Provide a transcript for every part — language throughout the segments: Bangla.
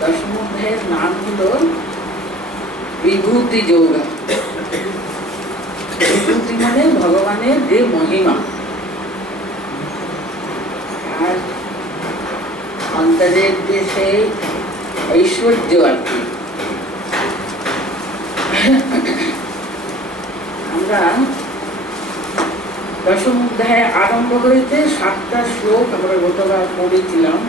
দশম অধ্যায়ের নাম হলো বিভূতি যোগ। বিভূতি মানে ভগবানের যে মহিমা, আর অন্তরের যে সেই ঐশ্বর্য আর কি। আমরা দশম অধ্যায় আরম্ভ হয়েছে 7টা শ্লোক আমরা গতবার পড়েছিলাম।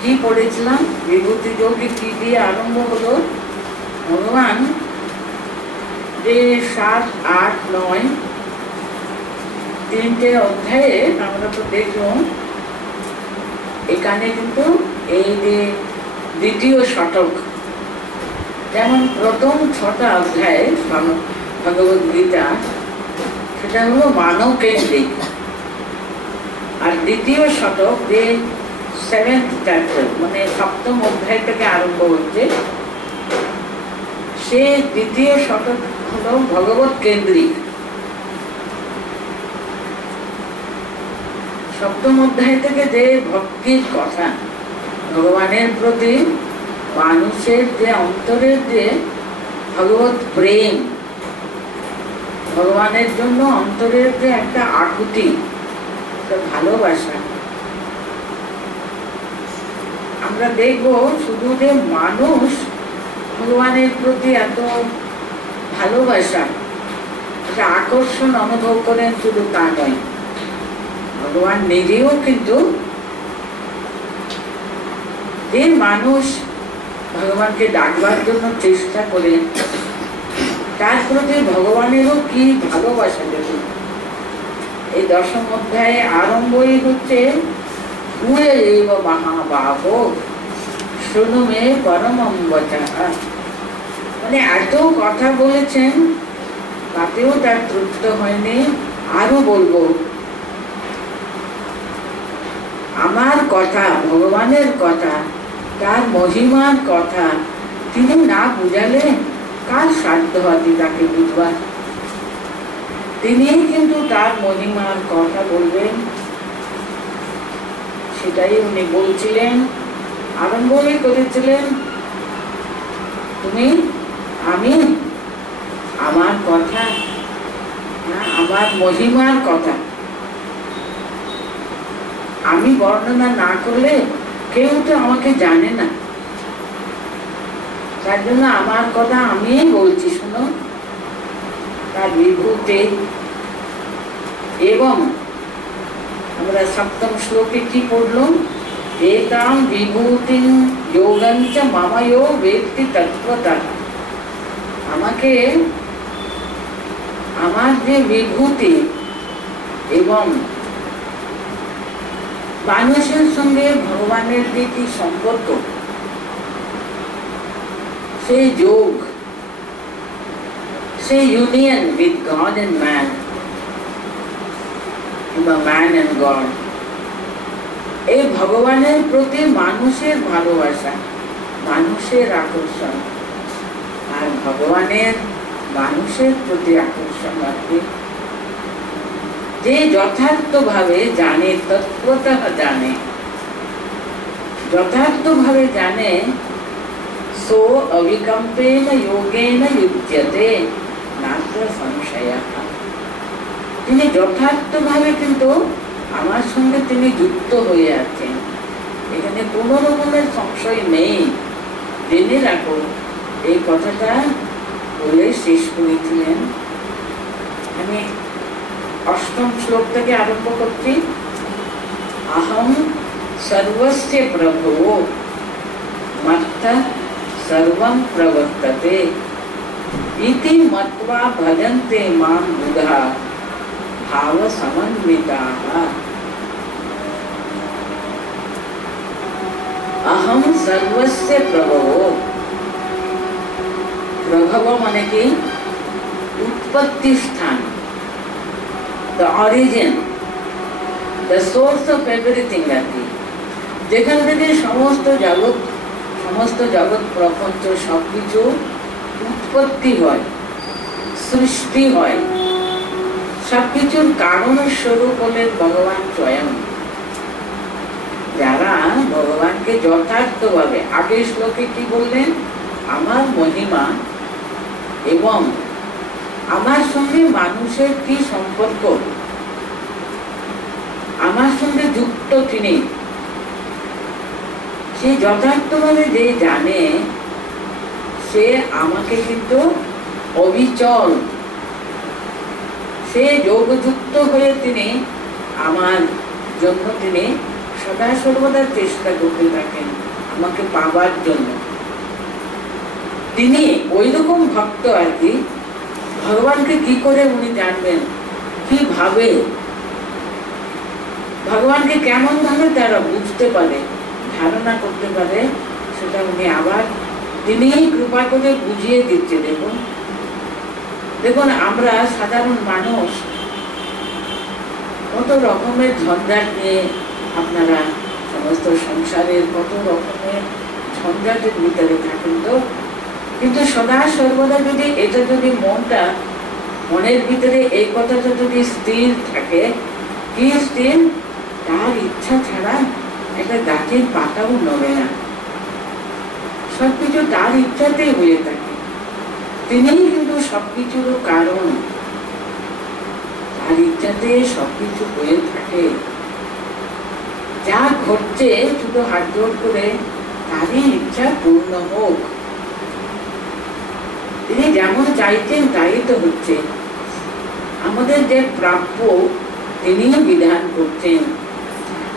কি পড়েছিলাম? বিভূতি যোগে কি দিয়ে আরম্ভ হলো? ভগবান যে 7, 8, 9 তিনটে অধ্যায়ে আমরা তো দেখলাম, এখানে কিন্তু এই যে দ্বিতীয় শতক, যেমন প্রথম 6টা অধ্যায় ভগবদ গীতা, সেটা হলো মানব কেন্দ্রিক। আর দ্বিতীয় শতক যে 7th চ্যাপ্টার, মানে 7ম অধ্যায় থেকে আরম্ভ হচ্ছে, সে দ্বিতীয় শতক হলো ভগবত কেন্দ্রিক। 7ম অধ্যায় থেকে যে ভক্তির কথা, ভগবানের প্রতি মানুষের যে অন্তরের যে ভগবত প্রেম, ভগবানের জন্য অন্তরের যে একটা আকুতি, ভালোবাসা, আমরা দেখব শুধু যে মানুষ ভগবানের প্রতি এত ভালোবাসা, এটা আকর্ষণ অনুভব করেন, শুধু তা নয়, ভগবান নিজেও কিন্তু যে মানুষ ভগবানকে ডাকবার জন্য চেষ্টা করেন, তার প্রতি ভগবানেরও কি ভালোবাসা দেখুন। এই দশম অধ্যায়ে আরম্ভই হচ্ছে পুরে এব মহাবাহো শৃণু মে পরমম বচঃ, মানে এত কথা বলেছেন, তাতেও তার তৃপ্ত হয়নি, আরো বলবো। আমার কথা, ভগবানের কথা, তার মহিমার কথা তিনি না বুঝালে কার সাধ্য আছে তাকে বুঝবার? তিনি কিন্তু তার মহিমার কথা বলবেন, সেটাই উনি বলছিলেন, আরম্ভই করেছিলেন। তুমি, আমি, আমার কথা, আমার মহিমার কথা আমি বর্ণনা না করলে কেউ তো আমাকে জানে না, তার জন্য আমার কথা আমি বলছি, শোনো। তার বিভূতি, এবং আমরা 7ম শ্লোকে কি পড়লাম? এতাম বিভূতি যোগঞ্চ মাময়ো ব্যক্তি তত্ত্বতা, আমাকে আমার যে বিভূতি এবং মানুষের সঙ্গে ভগবানের যে কি সম্পর্ক, সেই যোগ, সেই union with God and man, কিংবা ম্যান এন্ড গড, এই ভগবানের প্রতি মানুষের ভালোবাসা, মানুষের আকর্ষণ, আর ভগবানের মানুষের প্রতি আকর্ষণ আছে, যে যথার্থভাবে জানে, তত্ত্বতঃ জানে, যথার্থভাবে জানে, সো অবিকম্পেন যোগেন যুজ্যতে নাত্র সংশয়ঃ, তিনি যথার্থভাবে কিন্তু আমার সঙ্গে তিনি যুক্ত হয়ে আছেন, এখানে কোনো রকমের সংশয় নেই। জেনে রাখো, এই কথাটা বলে শেষ করেছিলেন। আমি 8ম শ্লোক থেকে আরম্ভ করছি। अहम सर्वस्य प्रभो मत्तः सर्वं प्रवर्तते इति मत्वा भजन्ते मां बुधा भाव समन्विताः। अहम सर्वस्य प्रभो, प्रभव माने कि उत्पत्ति स्थान, the origin, the source of everything আর কি, যেখান থেকে সমস্ত জগৎ প্রপঞ্চ সবকিছু উৎপত্তি হয়, সৃষ্টি হয়, সবকিছুর কারণ স্বরূপ হলেন ভগবান স্বয়ং। যারা ভগবান আমাকে যথার্থভাবে, আগের শ্লোকে কি বললেন, আমার মহিমা এবং আমার সঙ্গে মানুষের কি সম্পর্ক, আমার সঙ্গে যুক্ত তিনি, সে যথার্থভাবে যে জানে, সে আমাকে কিন্তু অবিচল, সে যোগযুক্ত হয়ে তিনি আমার জন্য তিনি সদা সর্বদা চেষ্টা করতে থাকেন আমাকে পাবার জন্য। তিনি ওই রকম ভক্ত আর কি, ভগবানকে কি করে উনি জানবেন, কিভাবে ভগবানকে কেমন ভাবে তারা বুঝতে পারে, ধারণা করতে পারে, সেটা উনি আবার তিনি কৃপা করে বুঝিয়ে দিচ্ছে। দেখুন দেখুন আমরা সাধারণ মানুষ কত রকমের ঝঞ্ঝাট নিয়ে, আপনারা সমস্ত সংসারের কত রকমের ঝঞ্ঝাটের ভিতরে থাকেন, তো কিন্তু সদা সর্বদা যদি এটা যদি মনটা, মনের ভিতরে এই কথাটা যদি স্থির থাকে, কি স্থির, তার ইচ্ছা ছাড়া একটা গাছের পাতাও নড়ে না, সবকিছু তার ইচ্ছাতেই হয়ে থাকে। তিনিই কিন্তু সবকিছুর কারণ, তার ইচ্ছাতে সবকিছু হয়ে থাকে। যা ঘটছে শুধু হাত জোর করে তারই ইচ্ছা পূর্ণ হোক, তিনি যেমন চাইছেন তাই তো হচ্ছে। আমাদের যে প্রাপ্য তিনি বিধান করছেন।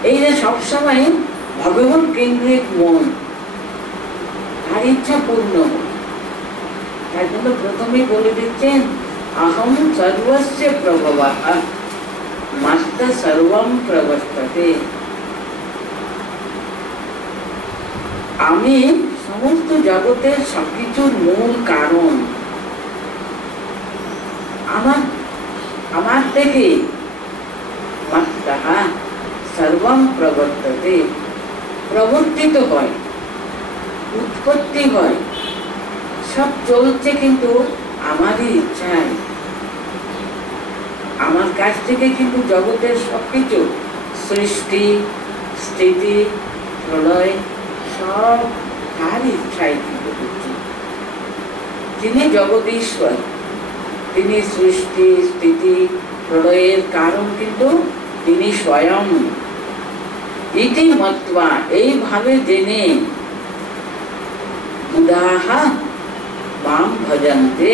এই যে সবসময় ভগবান কেন্দ্রিক মন, তার ইচ্ছা পূর্ণ হোক, তার জন্য প্রথমেই বলে দিচ্ছেন, अहम सर्वस्य प्रभवः मस्त सर्वं प्रवर्तते। আমি সমস্ত জগতের সবকিছুর মূল কারণ, আমার থেকে মস্তঃ সর্বং প্রবর্ততে, প্রবর্তিত হয়, উৎপত্তি হয়, সব চলছে কিন্তু আমারই ইচ্ছায়। আমার কাছ থেকে কিন্তু জগতের সবকিছু সৃষ্টি, স্থিতি, প্রলয় সব তার ইচ্ছায় কিন্তু হচ্ছে। তিনি জগদীশ্বর, তিনি সৃষ্টি, স্থিতি, প্রলয়ের কারণ কিন্তু তিনি স্বয়ং। ইতি মত্বা, এইভাবে জেনে, বুধাহা মাম ভজন্তে,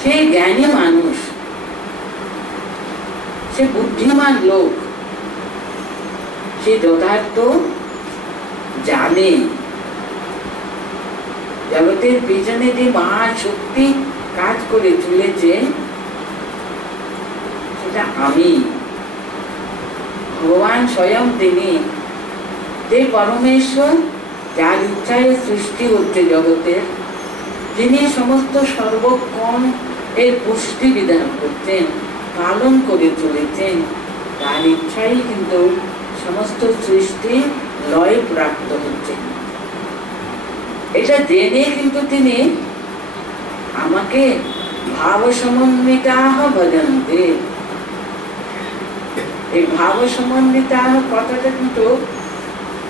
সে জ্ঞানী মানুষ, সে বুদ্ধিমান লোক, সে যথার্থ জানে জগতের পিছনে যে মহা শক্তি কাজ করে চলেছে, সেটা আমি, ভগবান স্বয়ং তিনি, যে পরমেশ্বর, যার ইচ্ছায় সৃষ্টি হচ্ছে জগতের, যিনি সমস্ত সর্বক্ষণ এর পুষ্টি বিধান করছেন, পালন করে চলেছেন, তার ইচ্ছাই কিন্তু সমস্ত সৃষ্টি লয় প্রাপ্ত হচ্ছে। এটা জেনে কিন্তু তিনি আমাকে ভাব সমন্বিতাহ ভজন্তে, এই ভাব সমন্বিতাহ কথাটা কিন্তু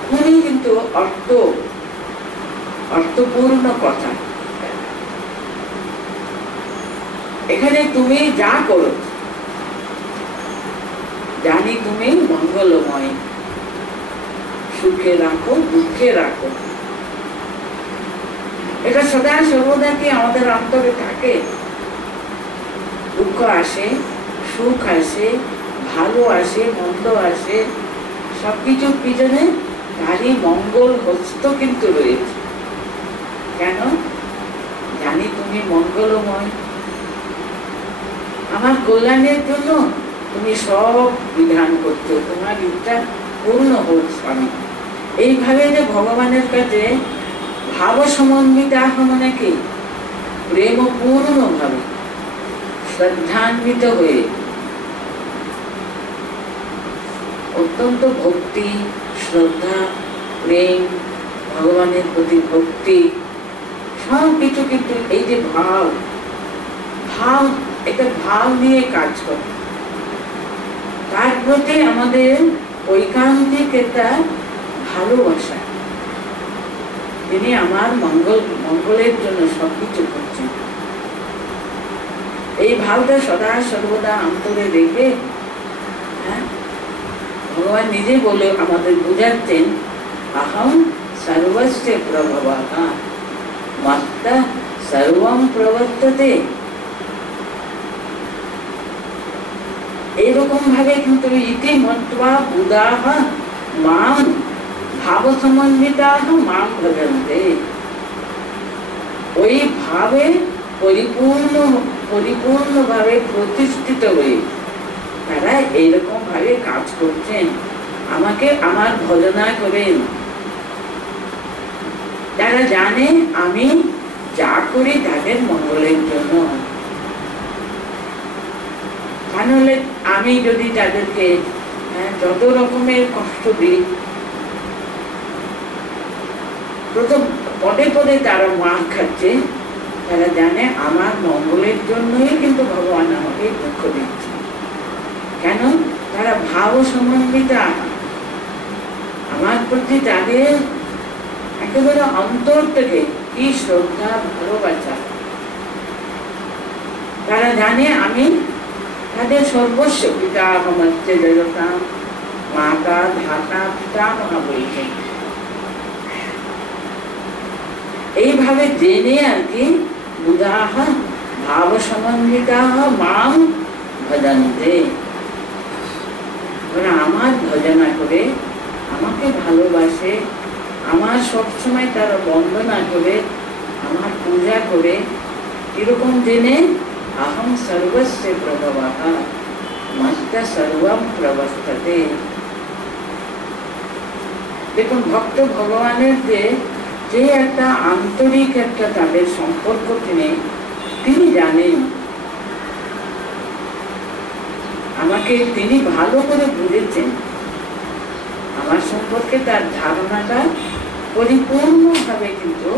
খুবই কিন্তু অর্থপূর্ণ কথা। এখানে তুমি যা করো, জানি তুমি মঙ্গলময়, সুখে রাখো, দুঃখে রাখো, এটা সদা সর্বদা কি আমাদের অন্তরে থাকে। দুঃখ আসে, সুখ আসে, ভালো আসে, মন্দ আসে, সবকিছুর পিছনে তারই মঙ্গল হস্ত কিন্তু রয়েছে। কেন? জানি তুমি মঙ্গলময়, আমার কল্যাণের জন্য তুমি সব বিধান করছো, তোমার ইচ্ছা পূর্ণ হোক স্বামী। এইভাবে যে ভগবানের কাছে ভাব সমন্বিতাহ মানে কি, প্রেমপূর্ণ ভাবে, শ্রদ্ধান্বিত হয়ে, অত্যন্ত ভক্তি, শ্রদ্ধা, প্রেম, ভগবানের প্রতি ভক্তি, সব কিছু কিন্তু এই যে ভাব, একটা ভাব নিয়ে কাজ করে, তার প্রতি আমাদের ঐকান্তিক একটা ভালোবাসা, তিনি আমার মঙ্গলের জন্য সবকিছু করছেন। এই ভাবটা সদা সর্বদা অন্তরে রেখে ভগবান নিজে বলে আমাদের বুঝাচ্ছেন, আহম সর্বস্য প্রভবঃ মত্তা সর্বং প্রবর্ততে। এইরকম ভাবে কিন্তু ইতি মত্বা বুধাঃ মাম ভাব সমন্বিতাঃ মাম ভজন্তে, ওই ভাবে পরিপূর্ণভাবে প্রতিষ্ঠিত হয়ে তারা এইরকম ভাবে কাজ করছেন, আমাকে আমার ভজনা করেন। তারা জানে আমি যা করি তাদের মঙ্গলের জন্য। তাহলে আমি যদি তাদেরকে যত রকমের কষ্ট দিই, প্রথম পদে পদে তারা মার খাচ্ছে, তারা জানে আমার মঙ্গলের জন্যই কিন্তু ভগবান আমাকে দুঃখ দিচ্ছে। কেন? তারা ভাব সমন্বিতা, আমার প্রতি তাদের একেবারে অন্তর থেকে কি শ্রদ্ধা ভালোবাসা। তারা জানে আমি তাদের সর্বস্ব, পিতা হচ্ছে দেবতা, মাতা ধাতা পিতা মহা বলছেন। এইভাবে জেনে আর কি বুধাঃ ভাব সমন্বিতাঃ মাম ভজন্তে, ওরা আমার ভজনা করে আমাকে ভালোবাসে, আমার সবসময় তারা বন্দনা করে, আমার পূজা করে। এরকম জেনে আহম সর্বস্য প্রভবঃ মত্তা সর্বং প্রবর্ততে। দেখুন, ভক্ত ভগবানের যে একটা আন্তরিক একটা তাদের সম্পর্ক তিনি জানেন, আমাকে তিনি ভালো করে বুঝেছেন, আমার সম্পর্কে তার ধারণাটা পরিপূর্ণভাবে কিন্তু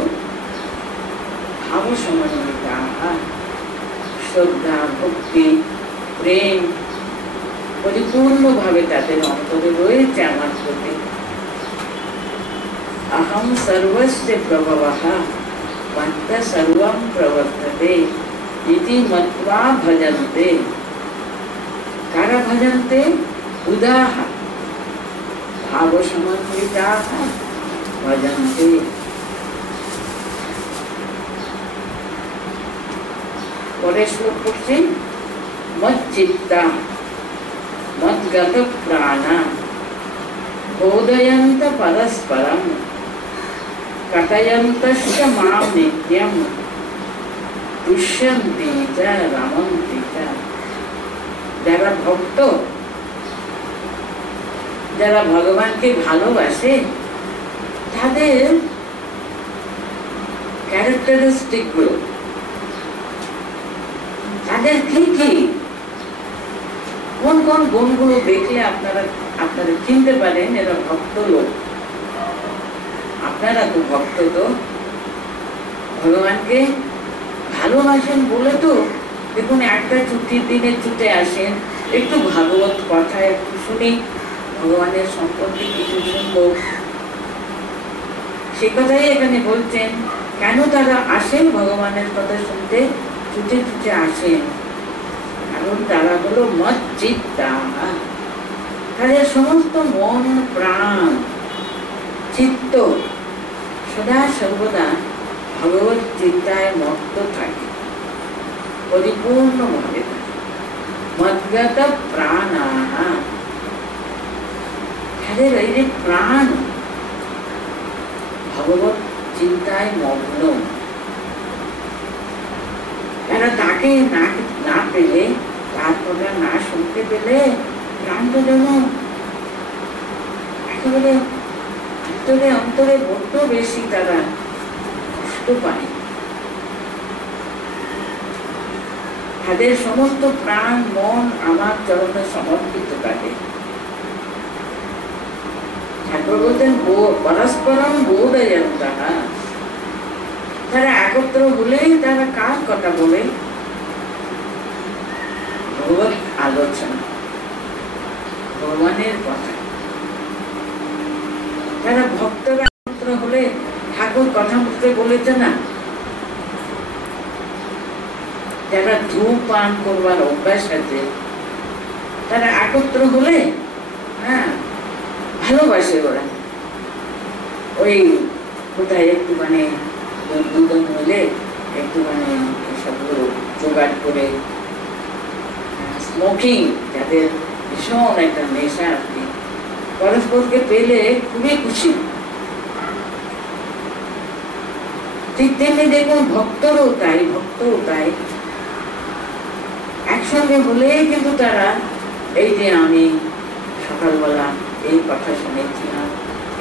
ভাব সমন্বিতা, শ্রদ্ধা ভক্তি প্রেম পরিপূর্ণভাবে তাদের অন্তরে রয়েছে আমার প্রতি। अहम सर्वस्य प्रभवः मत्ता सर्वं प्रवर्तते इति मत्वा भजन्ते। कारा भजन्ते? बुधाः भाव समन्विताः भजन्ते। পরের শ্লোক পড়ছি, মচ্চিত্তা মদ্গত প্রাণা बोधयन्त परस्परं कथयन्तश्च मां नित्यं तुष्यन्ति च रमन्ति च। যারা ভক্ত, যারা ভগবানকে ভালোবাসে, তাদের ক্যারেক্টারিস্টিক গুলো, তাদের কি কি কোন কোন গুণগুলো দেখলে আপনারা চিনতে পারেন এরা ভক্ত লোক। আপনারা তো ভক্ত, তো ভগবানকে ভালোবাসেন বলে তো দেখুন একটা ছুটির দিনে ছুটে আসেন, একটু ভাগবত কথা একটু শুনি, ভগবানের সম্পর্কে কিছু শুনবো। সে কথাই এখানে বলছেন, কেন তারা আসেন ভগবানের কথা শুনতে, ছুটে ছুটে আসেন, কারণ তারা হলো মচ্চিত্তা, তাদের সমস্ত মন প্রাণ চিত্ত সদা সর্বদা ভগবত চিন্তায় মত্ত থাকে, পরিপূর্ণভাবে থাকে। মদ্গত প্রাণাঃ, তাদের এই যে প্রাণ ভগবত চিন্তায় মগ্ন। তারা তাকে না পেলে, তার কথা না শুনতে পেলে প্রাণটা যেন একেবারে অন্তরে বড্ড বেশি তারা কষ্ট পায়। তাদের সমস্ত প্রাণ মন আমার চরণে সমর্পিত থাকে। ঠাকুর বলতেন পরস্পরম বোধয়ন্তঃ, তারা একত্র হলেই তারা কার কথা বলে? ভগবত আলোচনা, ভগবানের কথা। যারা ভক্তরা একত্র হলে ঠাকুর কথা বলতে বলেছে না, যারা ধূপ পান করবার অভ্যাস আছে তারা একত্র হলে হ্যাঁ ভালোবাসে ওরা। ওই কোথায় একটু মানে দুজন হলে একটু মানে সবগুলো জোগাড় করে স্মোকিং, যাদের ভীষণ একটা নেশা আর কি, পরস্পরকে পেলে খুবই খুশি। ঠিক তেমনি দেখুন ভক্তরও তাই একসঙ্গে হলেই কিন্তু তারা এই যে আমি সকালবেলা এই কথা শুনেছিলাম,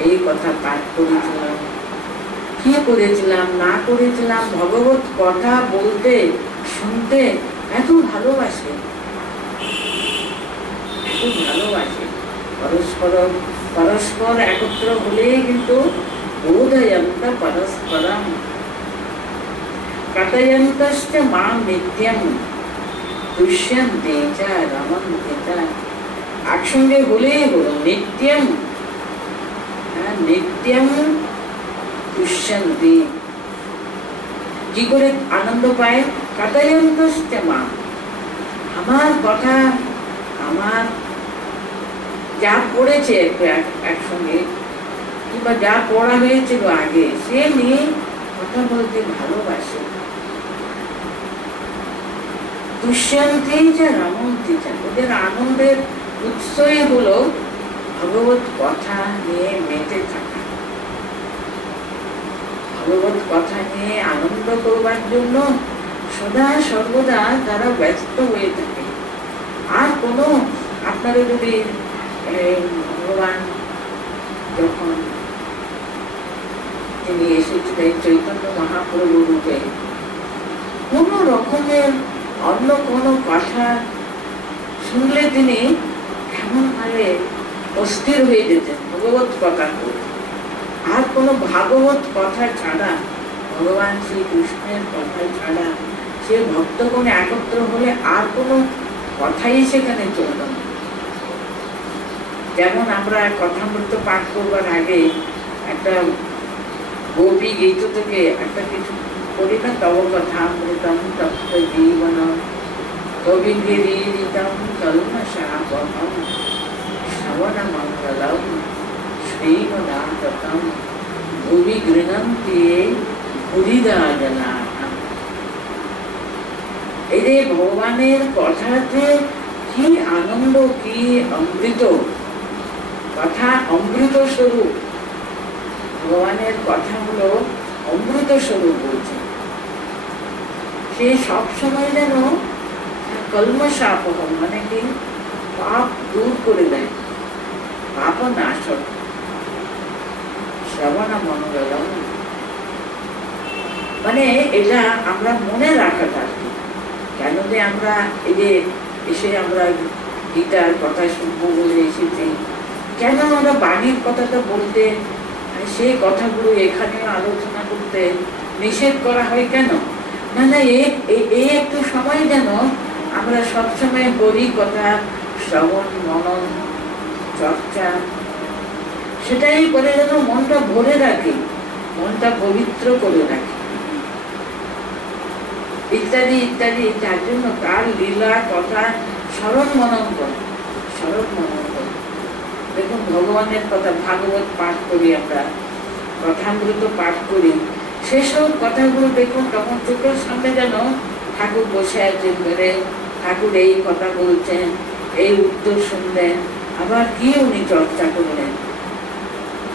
এই কথা পাঠ করেছিলাম, কি করেছিলাম না করেছিলাম, ভগবত কথা বলতে শুনতে এত ভালোবাসে, পরস্পর একত্র হলেই কিন্তু বোধয়ন্ত পরস্পরম কথয়ন্তশ্চ মাম নিত্যম তুষ্যন্তে চ রমন্তে চ। একসঙ্গে হলেই হলো নিত্যম, নিত্যম তুষ্যন্তে, কি করে আনন্দ পায়? কথয়ন্তশ্চ মাম, আমার কথা, আমার যা পড়েছে একটু একসঙ্গে কিংবা যা পড়া হয়েছিল আগে সে নিয়ে কথা বলতে ভালোবাসে। তুষ্যন্তে চ রমন্তে চ, ওদের আনন্দের উৎসই হলো ভগবত কথা নিয়ে মেতে থাকা, ভগবত কথা নিয়ে আনন্দ করবার জন্য সদা সর্বদা তারা ব্যস্ত হয়ে থাকে। আর কোনো আপনারা যদি ভগবান যখন তিনি এসেছিলেন চৈতন্য মহাপ্রভু রূপে, কোন রকমের অন্য কোনো কথা শুনলে তিনি এমন ভাবে অস্থির হয়ে যেতেন ভগবত কথা করে। আর কোনো ভাগবত কথা ছাড়া, ভগবান শ্রীকৃষ্ণের কথা ছাড়া সে ভক্তগণ একত্র হলে আর কোনো কথাই সেখানে চলত না। যেমন আমরা কথামৃত পাঠ করবার আগে একটা গোপী গীত থেকে একটা কিছু করি না, তব কথামৃতম তপ্ত জীবনম কবিগিরিতম কলমশাপহম শ্রবণ মঙ্গলম শ্রীমদাততম ভুবি গৃহন্তি ভুরিদা জনানাম। এই যে ভগবানের কথাতে কি আনন্দ, কি অমৃত কথা, অমৃত স্বরূপ ভগবানের কথা হলো অমৃত স্বরূপ বলছে। সে সবসময় যেন কলমশাপহম মানে কি পাপ দূর করে দেয়, পাপ নাশক, শ্রবণ মঙ্গলম মানে এটা আমরা মনে রাখাটা। কেন যে আমরা এই যে এসে আমরা গীতার কথা শুনবো বলে এসেছি, কেন আমরা বাণীর কথাটা বলতে, সেই কথাগুলো এখানে আলোচনা করতে নিষেধ করা হয় কেন? না এই একটু সময় যেন আমরা সবসময় হরি কথা শ্রবণ মনন চর্চা সেটাই করে যেন মনটা ভরে রাখি, মনটা পবিত্র করে রাখি ইত্যাদি ইত্যাদি। তার জন্য তার লীলা কথা স্মরণ মনন করে, স্মরণ মনন করে। দেখুন ভগবানের কথা ভাগবত পাঠ করি আমরা, কথামৃত পাঠ করি, সেসব কথাগুলো দেখুন তখন চোখের সামনে যেন ঠাকুর বসে আছেন, ধরে ঠাকুর এই কথা বলছেন, এই উত্তর শুনলেন, আবার কি উনি চর্চা করলেন।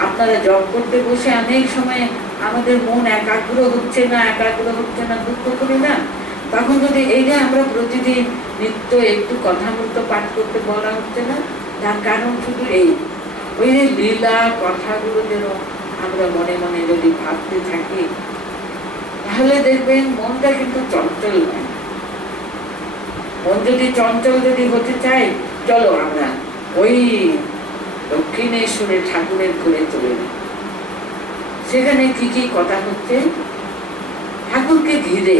আপনারা জপ করতে বসে অনেক সময় আমাদের মন একাগ্র হচ্ছে না দুঃখ করি না, তখন যদি এই যে আমরা প্রতিদিন নিত্য একটু কথামৃত পাঠ করতে বলা হচ্ছে না, তার কারণ শুধু এই ওই যে লীলা কথাগুলো যেন আমরা মনে মনে যদি ভাবতে থাকি, তাহলে দেখবেন মনটা কিন্তু চঞ্চল হয়। মন যদি চঞ্চল যদি হতে চায়, চলো আমরা ওই দক্ষিণেশ্বরের ঠাকুরের ঘুরে চলে যাই। সেখানে কি কি কথা হচ্ছে ঠাকুরকে ঘিরে,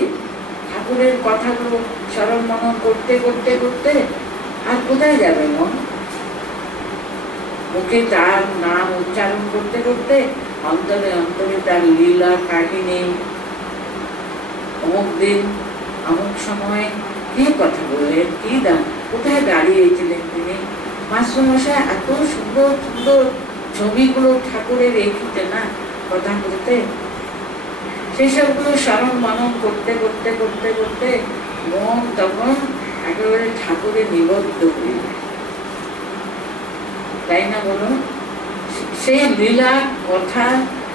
ঠাকুরের কথাগুলো স্মরণ মনন করতে করতে করতে আর কোথায় যাবে মন? মুখে তার নাম উচ্চারণ করতে করতে অন্তরে অন্তরে তার লীলা কাহিনী, অমুক দিন অমুক সময় কি কথা বললেন, কি দাম, কোথায় দাঁড়িয়েছিলেন তিনি। মাস্টারমশাই এত সুন্দর সুন্দর ছবিগুলো ঠাকুরের রেখেছে না কথা বলতে, সেসবগুলো স্মরণ মনন করতে করতে করতে করতে মন তখন একেবারে ঠাকুরে নিবদ্ধ হয়ে যায়, তাই না বলো? সেই লীলা কথা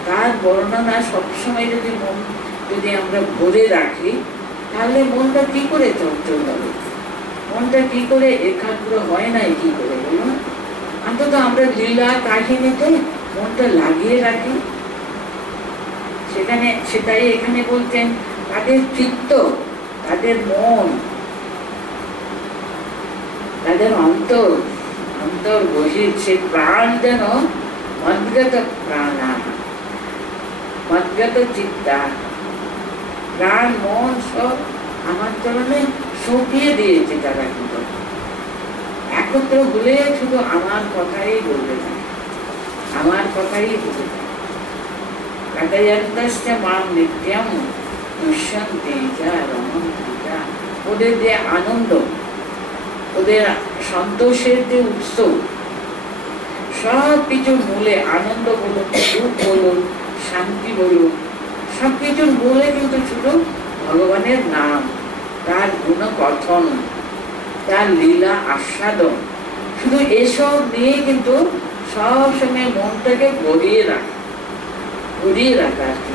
তার বর্ণনা সবসময় যদি আমরা ভরে রাখি, তাহলে মনটা কি করে চঞ্চল হবে, মনটা কি করে একাগ্র হয় না, কি করে বলো? অন্তত আমরা লীলা কাহিনীতে মনটা লাগিয়ে রাখি। সেটাই এখানে বলছেন, তাদের চিত্ত, তাদের মন, তাদের অন্তর বহির সে প্রাণ যেন মদ্গত প্রাণা, মদ্গত চিত্তা, প্রাণ মন সব আমার চরণে সঁপিয়ে দিয়েছে তারা, কিন্তু একত্র হলে শুধু আমার কথাই বলবে না, আমার কথাই বলবে না। ওদের যে আনন্দ, ওদের সন্তোষের যে উৎস, সব কিছুর মূলে আনন্দ বলুন, সুখ বলুন, শান্তি বলুন, সবকিছুর মূলে কিন্তু শুধু ভগবানের নাম, তার গুণকথন, তার লীলা আস্বাদন, শুধু এসব নিয়ে কিন্তু সব সময় মনটাকে ভরিয়ে রাখা আর কি।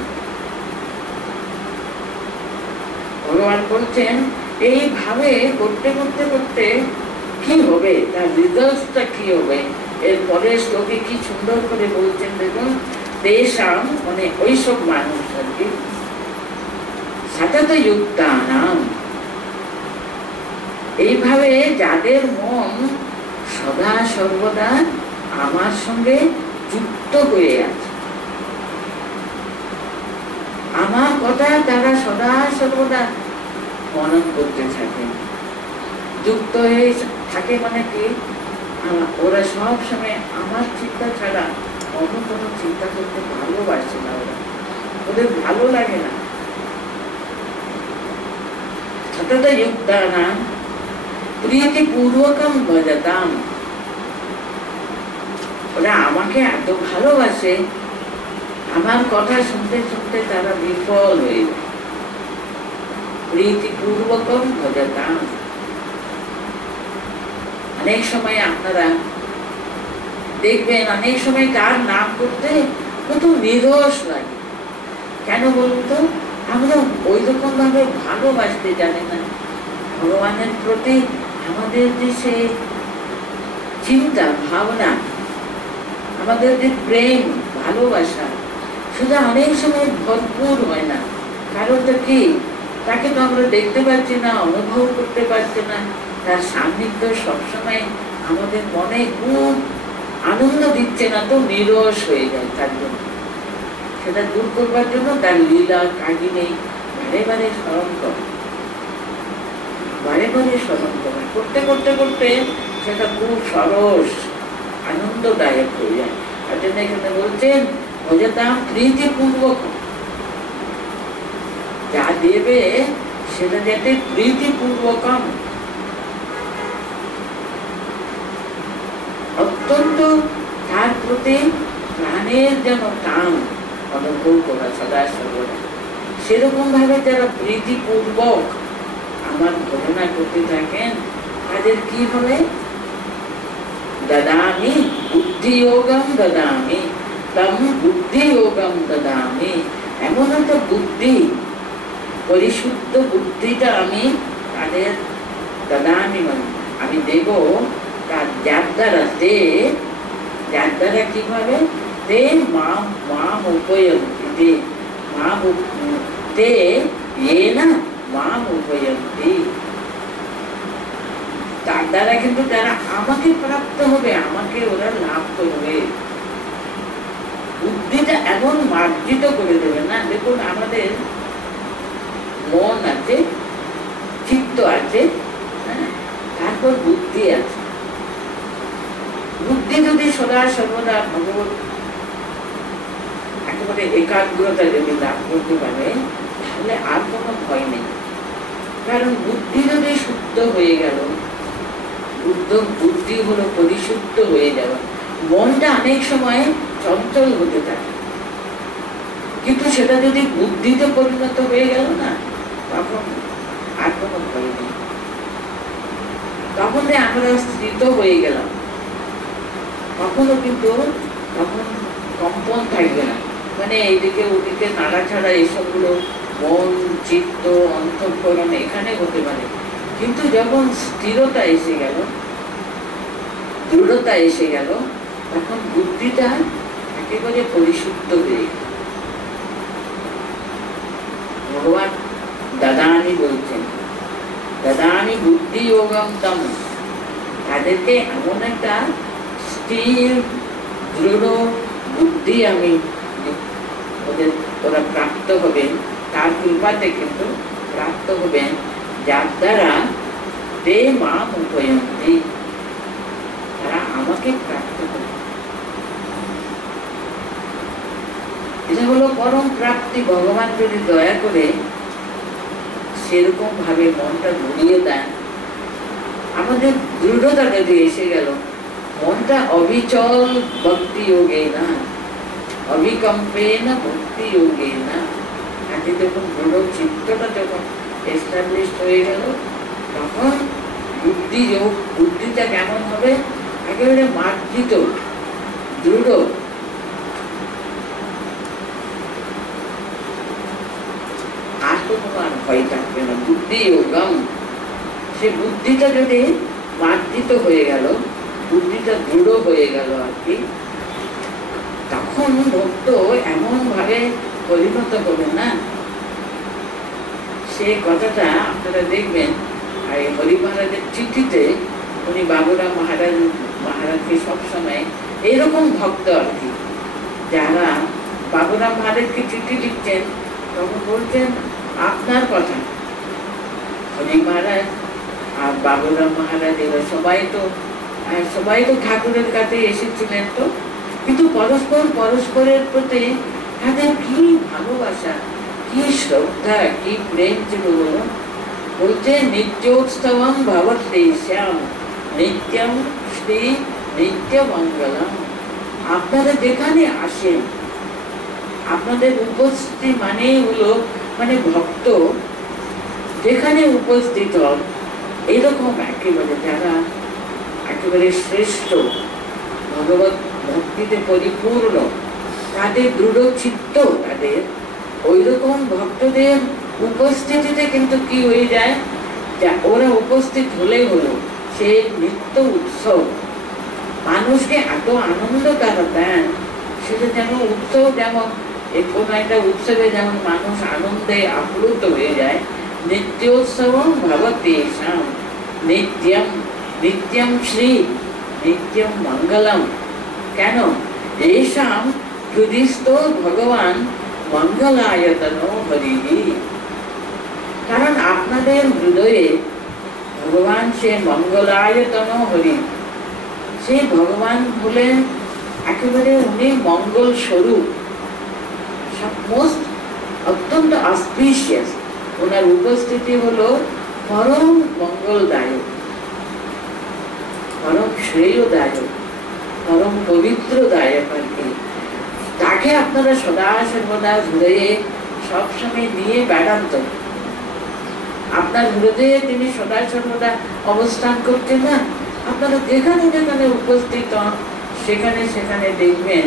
ভগবান বলছেন এইভাবে করতে করতে করতে কি হবে, তার রিজাল্টটা কি হবে। এরপরে শ্লোকে কি সুন্দর করে বলছেন দেখুন, তেষাম মানে ওইসব মানুষ আর কি, সতত যুক্তানাম, এইভাবে যাদের মন সদা সর্বদা আমার সঙ্গে যুক্ত হয়ে আছে, আমার কথা তারা সদা সর্বদা মনন করতে থাকে, যুক্ত হয়ে থাকে মানে কি, ওরা সব সময় আমার চিন্তা ছাড়া অন্য কোনো চিন্তা করতে ভালোবাসে না, ওদের ভালো লাগে না। সতত যুক্তানাম প্রীতিপূর্বকম ভজতাম, ওরা আমাকে এত ভালোবাসে, আমার কথা শুনতে শুনতে তারা বিফল হয়ে যায়। প্রীতিপূর্বকম ভজতাম, অনেক সময় আপনারা দেখবেন, অনেক সময় তার নাম করতে কত নিরস লাগে। কেন বলুন তো? আমরা ওই রকম ভাবে ভালোবাসতে জানি না ভগবানের প্রতি। আমাদের যে সে চিন্তা ভাবনা, আমাদের যে প্রেম ভালোবাসা, সেটা অনেক সময় ভরপুর হয় না। কারণটা কি? তাকে তো আমরা দেখতে পাচ্ছি না, অনুভব করতে পারছি না, তার সান্নিধ্য সবসময় আমাদের মনে খুব আনন্দ দিচ্ছে না, তো নিরস হয়ে যায়। তার জন্য সেটা দূর করবার জন্য তার লীলা কাহিনী বারে বারে স্মরণ করে, বারে বারে স্মরণ করে, করতে করতে করতে সেটা খুব সরস আনন্দদায়ক হয়ে যায়। তার জন্য এখানে বলছেন ভজতাম প্রীতিপূর্বক, যা দেবে সেটা যাতে প্রীতিপূর্বকম, অত্যন্ত তার প্রতি প্রাণের যেন টান অনুভব করা সদা সর্বদা, সেরকম ভাবে যারা প্রীতিপূর্বক আমার ঘটনা করতে থাকেন, তাদের কি হবে? দদামি বুদ্ধিযোগম দদামি তম বুদ্ধিযোগম দদামি, এমন একটা বুদ্ধি, পরিশুদ্ধ বুদ্ধিটা আমি তাদের দদামি মানে আমি দেব, যার দ্বারা কিভাবে তে মাম উপয়ন্তি, মাম উপয়ন্তি, তার দ্বারা কিন্তু যারা আমাকে প্রাপ্ত হবে, আমাকে ওরা লাভ করবে। বুদ্ধিটা এমন মার্জিত করে দেবে না। দেখুন আমাদের মন আছে, চিত্ত আছে, তারপর বুদ্ধি আছে। বুদ্ধি যদি সদা সর্বদা ভগবত একেবারে একাগ্রতা যদি লাভ করতে পারে, তাহলে আর কোনো ভয় নেই। কারণ বুদ্ধি যদি শুদ্ধ হয়ে গেল, বুদ্ধি হলো পরিশুদ্ধ হয়ে যাওয়া। মনটা অনেক সময় চঞ্চল হতে থাকে, কিন্তু সেটা যদি বুদ্ধিতে পরিণত হয়ে গেল না, তখন আর কোনো ভয় নেই। তখন আমরা স্থিত হয়ে গেলাম, কখনো কিন্তু তখন কম্পন থাকবে না, মানে এইদিকে ওদিকে নাড়াছাড়া এসবগুলো মন চিত্ত অন্তঃকরণ এখানে হতে পারে। কিন্তু যখন স্থিরতা এসে গেল, দৃঢ়তা এসে গেল, তখন বুদ্ধিটা একেবারে পরিশুদ্ধ হয়ে গেল। ভগবান দাদানি বলছেন, দাদানি বুদ্ধি যোগম তম, তাদেরকে এমন একটা স্থির দৃঢ় বুদ্ধি আমি ওরা প্রাপ্ত হবেন, তার কৃপাতে কিন্তু প্রাপ্ত হবেন, যার দ্বারা তে মাম উপয়ন্তি, তারা আমাকে প্রাপ্ত হবে। এটা হলো পরম প্রাপ্তি। ভগবান যদি দয়া করে সেরকম ভাবে মনটা ঘুরিয়ে দেন, আমাদের দৃঢ়তা যদি এসে গেল, মনটা অবিচল ভক্তি যোগে না, অবিকম্পে না ভক্তি যোগে না, আগে যখন দৃঢ় চিত্তটা যখন এস্টাবলিশ হয়ে গেল, তখন বুদ্ধিটা কেমন হবে? একেবারে মার্জিত, দৃঢ়। আর তো কোনো আর ভয় থাকবে না। বুদ্ধি যোগম, সে বুদ্ধিটা যদি মার্জিত হয়ে গেল, বুদ্ধিটা দৃঢ় হয়ে গেল আর কি, তখন ভক্ত এমন ভাবে পরিণত হবে না, সে কথাটা আপনারা দেখবেন। আর হরি মহারাজের চিঠিতে উনি বাবুরাম মহারাজকে সবসময় এরকম ভক্ত আর কি, যারা বাবুরাম মহারাজকে চিঠি লিখছেন, তখন বলছেন আপনার কথা। হরি মহারাজ আর বাবুরাম মহারাজ এরা সবাই তো ঠাকুরের কাছে এসেছিলেন, তো কিন্তু পরস্পরের প্রতি তাদের কি ভালোবাসা, কি শ্রদ্ধা, কি প্রেম ছিল বলুন। বলছে নিত্যোৎসবম ভবতেষাম নিত্যম শ্রী নিত্য মঙ্গলম। আপনারা যেখানে আসেন, আপনাদের উপস্থিতি মানে হলো মানে ভক্ত যেখানে উপস্থিত হন, এইরকম একেবারে যারা একেবারে শ্রেষ্ঠ, ভগবত ভক্তিতে পরিপূর্ণ, তাদের দৃঢ় চিত্ত, তাদের ওই রকম ভক্তদের উপস্থিতিতে কিন্তু কি হয়ে যায়, ওরা উপস্থিত হলেই হলো সে নিত্য উৎসব। মানুষকে এত আনন্দ তারা দেন, সেটা যেন উৎসব, যেমন কোনো একটা উৎসবে যেমন মানুষ আনন্দে আপ্লুত হয়ে যায়, নিত্যোৎসবম ভবতেষাম নিত্যম নিত্যম শ্রী নিত্যম মঙ্গলম। কেন? এষাম হৃদিস্থ ভগবান মঙ্গলায়তন হরিহি। কারণ আপনাদের হৃদয়ে ভগবান সে মঙ্গলায়তন হরি, সেই ভগবান হলেন একেবারে উনি মঙ্গল স্বরূপ, মোস্ট অত্যন্ত অসপিশিয়াস। ওনার উপস্থিতি হলো পরম মঙ্গলদায়ক, পরম শ্রেয়দায়ক, পরম পবিত্রদায়ক আর কি। তাকে আপনারা সদা সর্বদা হৃদয়ে সবসময় নিয়ে বেড়ান। তো আপনার হৃদয়ে তিনি সদা সর্বদা অবস্থান করছেন না। আপনারা যেখানে যেখানে উপস্থিত হন, সেখানে সেখানে দেখবেন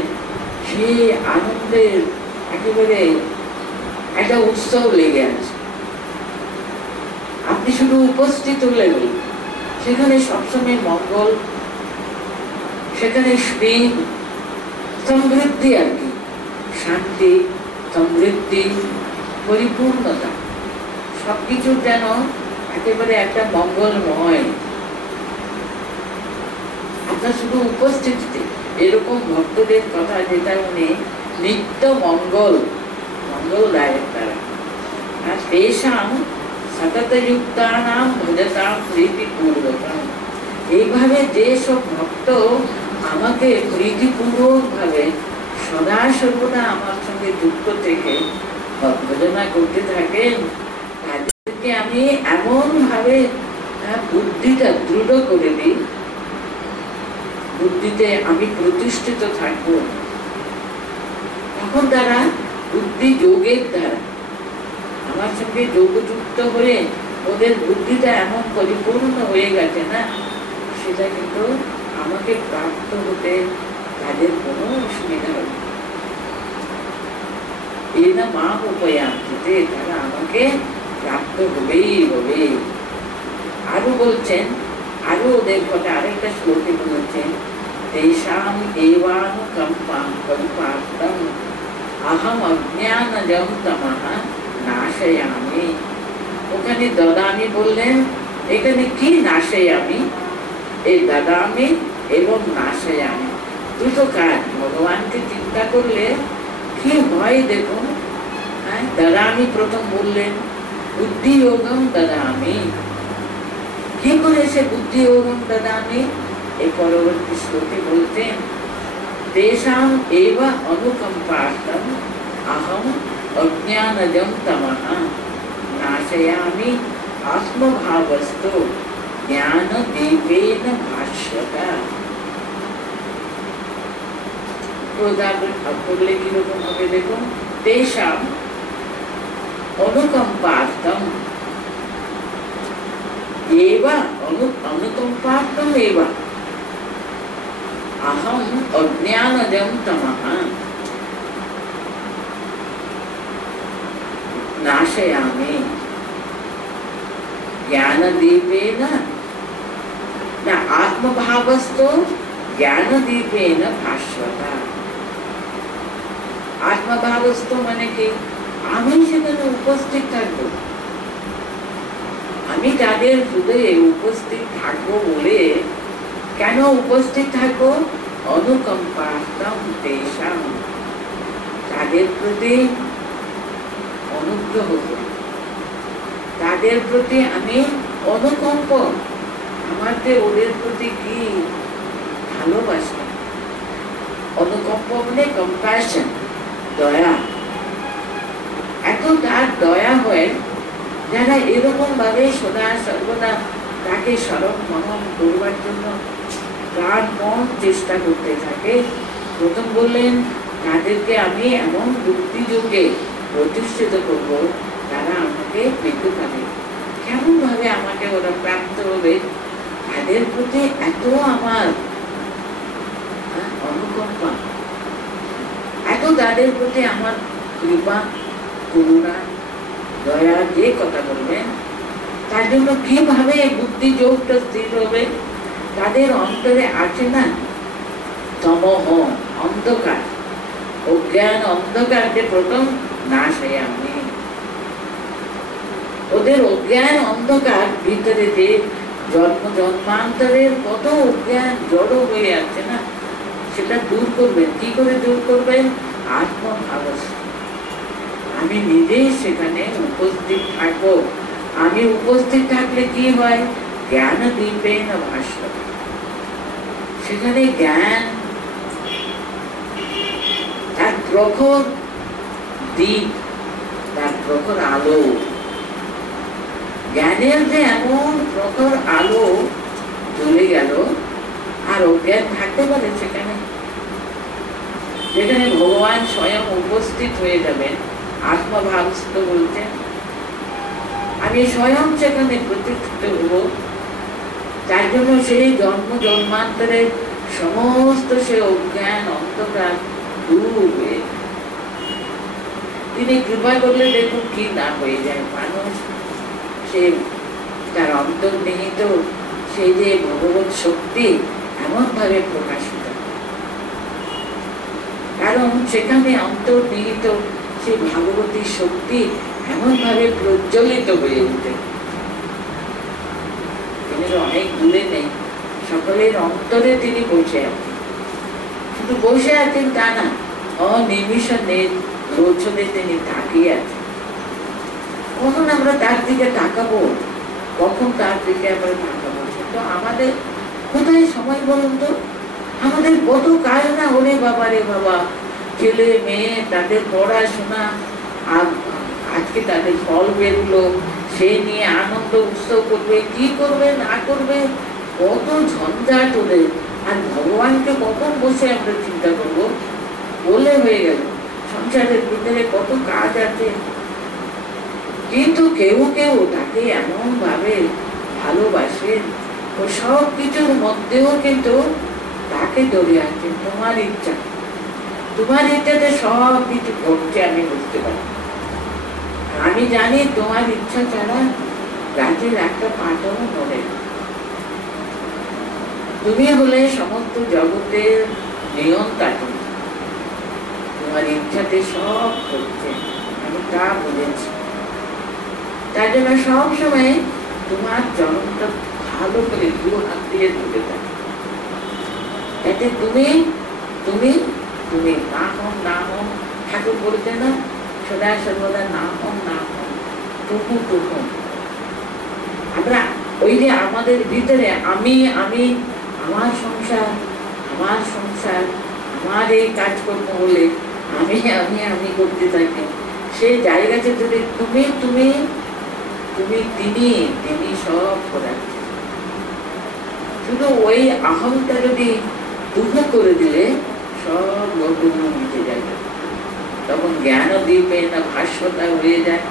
সেই আনন্দের একেবারে একটা উৎসব লেগে আছে। আপনি শুধু উপস্থিত হলেন, সেখানে সবসময় মঙ্গল, সেখানে স্নেহ, সমৃদ্ধি আর কি, শান্তি, সমৃদ্ধি, পরিপূর্ণতা, সবকিছু যেন একেবারে একটা মঙ্গলময়। আপনার শুধু উপস্থিতিতে এরকম ভক্তদের কথা, যেটা উনি নিত্য মঙ্গলদায়ক তারা। আর তেষাম সততযুক্তানাম ভজতাম প্রীতিপূর্বকম। এইভাবে যে সব ভক্ত আমাকে প্রীতিপূর্বক ভাবে সদা সর্বদা আমার সঙ্গে যুক্ত থেকে ভজনা করতে থাকেন, তাদেরকে আমি এমন ভাবে বুদ্ধিটা দৃঢ় করে দিই, বুদ্ধিতে আমি প্রতিষ্ঠিত থাকবো, তখন তারা বুদ্ধি যোগের দ্বারা আমার সঙ্গে যোগযুক্ত হয়ে ওদের বুদ্ধিটা এমন পরিপূর্ণ হয়ে গেছে না, সেটা কিন্তু আমাকে প্রাপ্ত হতে তাদের কোনো অসুবিধা হবে এই না। মা উপায়ান্তে তারা আমাকে প্রাপ্ত হবেই হবে। আরো বলছেন, আরো ওদের কথা আরেকটা শ্লোকে বলেছেন, তেষাম এবানুকম্পাম কল্পার্থম আহম অজ্ঞানজম তমঃ নাশয়ামি। ওখানে দদামি বললেন, এখানে কি নাশয়ামি? এই দদামি এবং নাশয়ামি দুটো কাজ। ভগবানকে চিন্তা করলে কি হয় দেখুন। দদামি প্রথম বললেন, বুদ্ধি যোগম দদামি। কি করে সে বুদ্ধি যোগম দদামি? এই পরবর্তী শ্লোকে বলতেন, তেষাম এব অনুকম্পার্থম अहम अज्ञानजं तमः नाशयामि आत्मभावस्तु ज्ञानदीपेन भास्यता। করলে কিরকম হবে দেখুন, তেষাম অনুকম্পার্থম एवा अनुकंपार्थम एवा अहम अज्ञानजं तमः नाशयामि ज्ञानदीपेन न आत्मभावस्तो ज्ञानदीपेन भास्वता। आत्मभावस्तो माने कि आमी सेखाने उपस्थित थाकबो, আমি তাদের হৃদয়ে উপস্থিত থাকবো বলে। কেন উপস্থিত থাকবো? অনুকম্পার্থম তেষাম, তাদের প্রতি অনুগ্রহ করি, তাদের প্রতি আমি অনুকম্প, আমার যে ওদের প্রতি কি ভালোবাসা। অনুকম্প মানে কম্প্যাশন, দয়া। এত তার দয়া হয় যারা এরকম ভাবে সদা সর্বদা তাকে স্মরণ মনন করবার জন্য প্রাণপণ চেষ্টা করতে থাকে। প্রথম বললেন, তাদেরকে আমি এমন বুদ্ধি যোগে প্রতিষ্ঠিত করব, তারা আমাকে পেতে পারে। কেমন ভাবে আমাকে ওরা প্রাপ্ত হবে? তাদের প্রতি এত আমার অনুকম্পা, এত তাদের প্রতি আমার কৃপা, করুণা, দয়া, যে কথা বলবেন। তার জন্য কিভাবে বুদ্ধি যোগটা স্থির হবে? তাদের অন্তরে আছে না তমহ, অন্ধকার, অজ্ঞান অন্ধকারকে প্রথম নাশ হয়ে আমি, ওদের অজ্ঞান অন্ধকার ভিতরে যে জন্ম জন্মান্তরের কত অজ্ঞান জড়ো হয়ে আছে না, সেটা দূর করবেন। কি করে দূর করবেন? আত্মভাবস্থ, আমি নিজেই সেখানে উপস্থিত থাকবো। আমি উপস্থিত থাকলে কি হয়? জ্ঞান দীপেন ভাস্য, সেখানে জ্ঞান তার প্রখর দীপ, তার প্রখর আলো, জ্ঞানের যে এমন প্রখর আলো চলে গেল, আর অজ্ঞান থাকতে পারে সেখানে? যেখানে ভগবান স্বয়ং উপস্থিত হয়ে যাবেন। আত্মভাবস্থ বলছেন, আমি স্বয়ং সেখানে প্রতিষ্ঠিত হব। তার জন্য সেই জন্ম জন্মান্তরের সমস্ত সে অজ্ঞান অন্ধকার দূর হয়ে তিনি কৃপা করলে দেখুন কি না হয়ে যায়। মানুষ সে তার অন্তর্নিহিত সেই যে ভগবত শক্তি এমন ভাবে প্রকাশিত, কারণ সেখানে অন্তর্নিহিত সেই ভাগবতী শক্তি এমন ভাবে প্রজ্বলিত হয়ে ওঠে। তিনি অনেক দূরে নেই, সকলের অন্তরে তিনি বসে আছেন। শুধু বসে আছেন তা না, অনিমিষণে রোচনে তিনি তাকিয়ে আছেন। কখন আমরা তার দিকে তাকাবো, কখন তার দিকে আমরা তাকাবো? কিন্তু আমাদের কোথায় সময় বলুন তো? আমাদের কত কাজ না হলে বাবা রে বাবা, ছেলে মেয়ে তাদের পড়াশোনা, আজকে তাদের ফল বেরোলো, সেই নিয়ে আনন্দ উৎসব করবে, কি করবে না করবে, কত ঝঞ্ঝাট ওদের। আর ভগবানকে কখন বসে আমরা চিন্তা করবো? বলে হয়ে গেল সংসারের ভিতরে কত কাজ আছে। কিন্তু কেউ কেউ তাকে এমন ভাবে ভালোবাসেন, ও সব কিছুর মধ্যেও কিন্তু তাকে ধরে আছে। তোমার ইচ্ছা, তোমার ইচ্ছাতে সব কিছু ঘটছে, আমি বুঝতে পারি। আমি জানি তোমার ইচ্ছা ছাড়া গাছের একটা পাতাও নড়ে না। তুমি হলে সমস্ত জগতের নিয়ন্ত্রণ, তোমার ইচ্ছাতে সব ঘটছে, আমি তা বুঝেছি। তার জন্য সবসময় তোমার চরণটা ভালো করে দু হাত দিয়ে ধরে থাকে, এতে তুমি তুমি তুমি না হও না হও। ঠাকুর বলতে না সদা সর্বদা না হও না হও, টুকু টুকু। আমরা ওই যে আমাদের ভিতরে আমি আমি, আমার সংসার আমার সংসার, আমার এই কাজকর্ম বলে আমি আমি আমি করতে থাকি, সেই জায়গাতে যদি তুমি তুমি তুমি তিনি তিনি সব করাচ্ছে। শুধু ওই আহমটা যদি দুঃখ করে দিলে সব লোকগুলো মিটে যাবে। তখন জ্ঞান দ্বীপে না ভাষ্যতা হয়ে যায়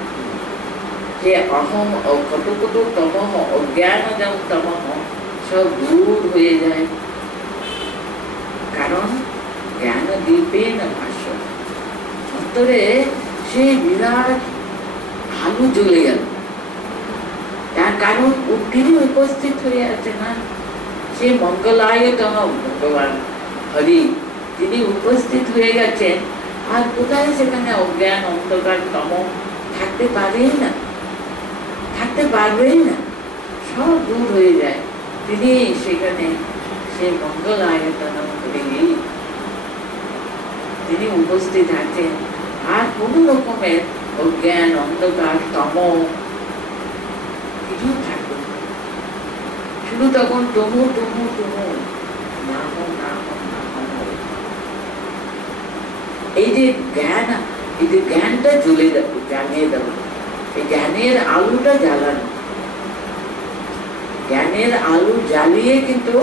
যে অহম কত কত তমহ, অজ্ঞান যেমন তমহ সব দূর হয়ে যায়। কারণ জ্ঞান দ্বীপে না ভাষ্য, অন্তরে সেই বিরাট আলো জ্বলে গেল। তার কারণ তিনি উপস্থিত হয়ে আছে না, সে মঙ্গলায়তম ভগবান হরি তিনি উপস্থিত হয়ে গেছেন। আর কোথায় সেখানে অজ্ঞান অন্ধকার তম থাকতে পারেই না, থাকতে পারবেই না, সব দূর হয়ে যায়। তিনি সেখানে সেই মঙ্গলায়তম হরি তিনি উপস্থিত আছেন। আর কোন রকমের অজ্ঞান অন্ধকার তম কিছু থাকবে, শুধু তখন তমু তমু তমু না হো না হো না হো। এই যে জ্ঞান, এই যে জ্ঞানটা জ্বলে দেবো, জ্বালিয়ে দেবো, এই জ্ঞানের আলুটা জ্বালানো, জ্ঞানের আলু জ্বালিয়ে কিন্তু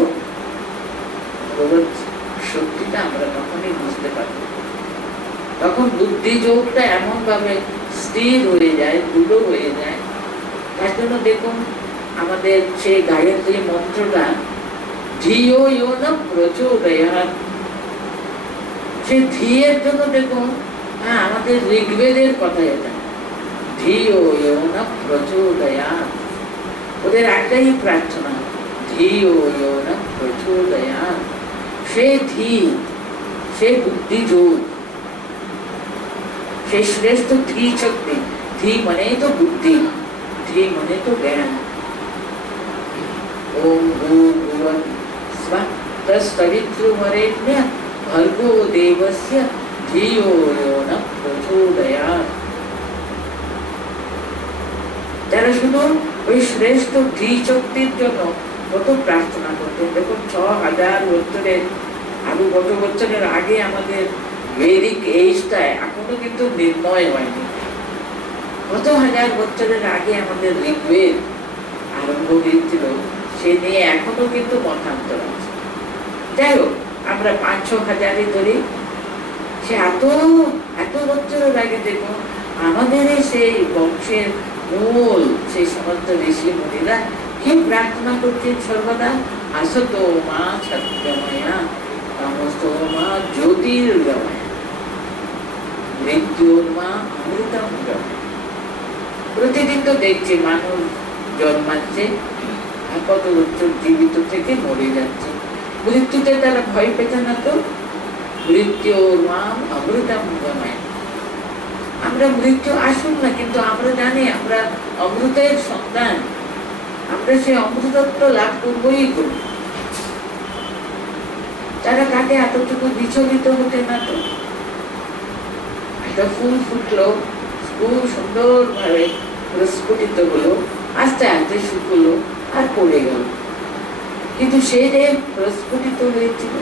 শক্তিটা আমরা তখনই বুঝতে পারবো। তখন বুদ্ধি যোগটা এমন ভাবে স্থির হয়ে যায়, দৃঢ় হয়ে যায়। তার জন্য দেখুন আমাদের সেই গায়ত্রী মন্ত্রটা ধিয়ো ইয়ো না প্রচোদয়াৎ, সেই ধিয়ের জন্য দেখুন আমাদের ঋগ্বেদের কথা এটা, ধিয়ো ইয়ো না প্রচোদয়াৎ। ওদের একটাই প্রার্থনা, ধিয়ো ইয়ো না প্রচোদয়াৎ। সে ধি, সে বুদ্ধি যোগ, সেই শ্রেষ্ঠ ধি শক্তি। ধি মানে তো বুদ্ধি, ধি মানে তো জ্ঞান। ওম ভূর্ভুবঃ স্বঃ তৎসবিতুর্বরেণ্যঃ ভর্গো দেবস্য ধিয়ো ইয়ো নঃ প্রচোদয়াৎ। যারা শুধু ওই শ্রেষ্ঠ ধি শক্তির জন্য কত প্রার্থনা করতেন। দেখুন 6000 বছরের আরো কত বছরের আগে আমাদের বৈদিক এইজটা এখনো কিন্তু নির্ণয় হয়নি। কত হাজার বছরের আগে আমাদের ঋগ্বেদ আরম্ভ হয়েছিল, সে নিয়ে এখনো কিন্তু মতান্তর আছে। যাই হোক, আমরা 5-6 হাজারই ধরি। সে এত এত বছরের আগে দেখুন আমাদের সেই বংশের মূল সেই সমস্ত ঋষি মুনিরা কি প্রার্থনা করছেন সর্বদা, আসতো মা সত্যময়া তামসো মা জ্যোতির্গময়া মৃত্যুর মা অমৃতম গময়া। প্রতিদিন তো দেখছি মানুষ জন্মাচ্ছে আর কত বছর জীবিত থেকে মরে যাচ্ছে, মৃত্যুতে তারা ভয় পেতে না তো। মৃত্যুর মা অমৃতম গময়া। আমরা মৃত্যু আসুন না, কিন্তু আমরা জানি আমরা অমৃতের সন্তান, আমরা সেই অমৃতত্ব লাভ করবই করব। তারা কাটে এতটুকু বিচলিত হতে না তো। একটা ফুল ফুটলো, খুব সুন্দর ভাবে প্রস্ফুটিত হলো, আস্তে আস্তে শুকলো আর পড়ে গেল। কিন্তু সে যে প্রস্ফুটিত হয়েছিল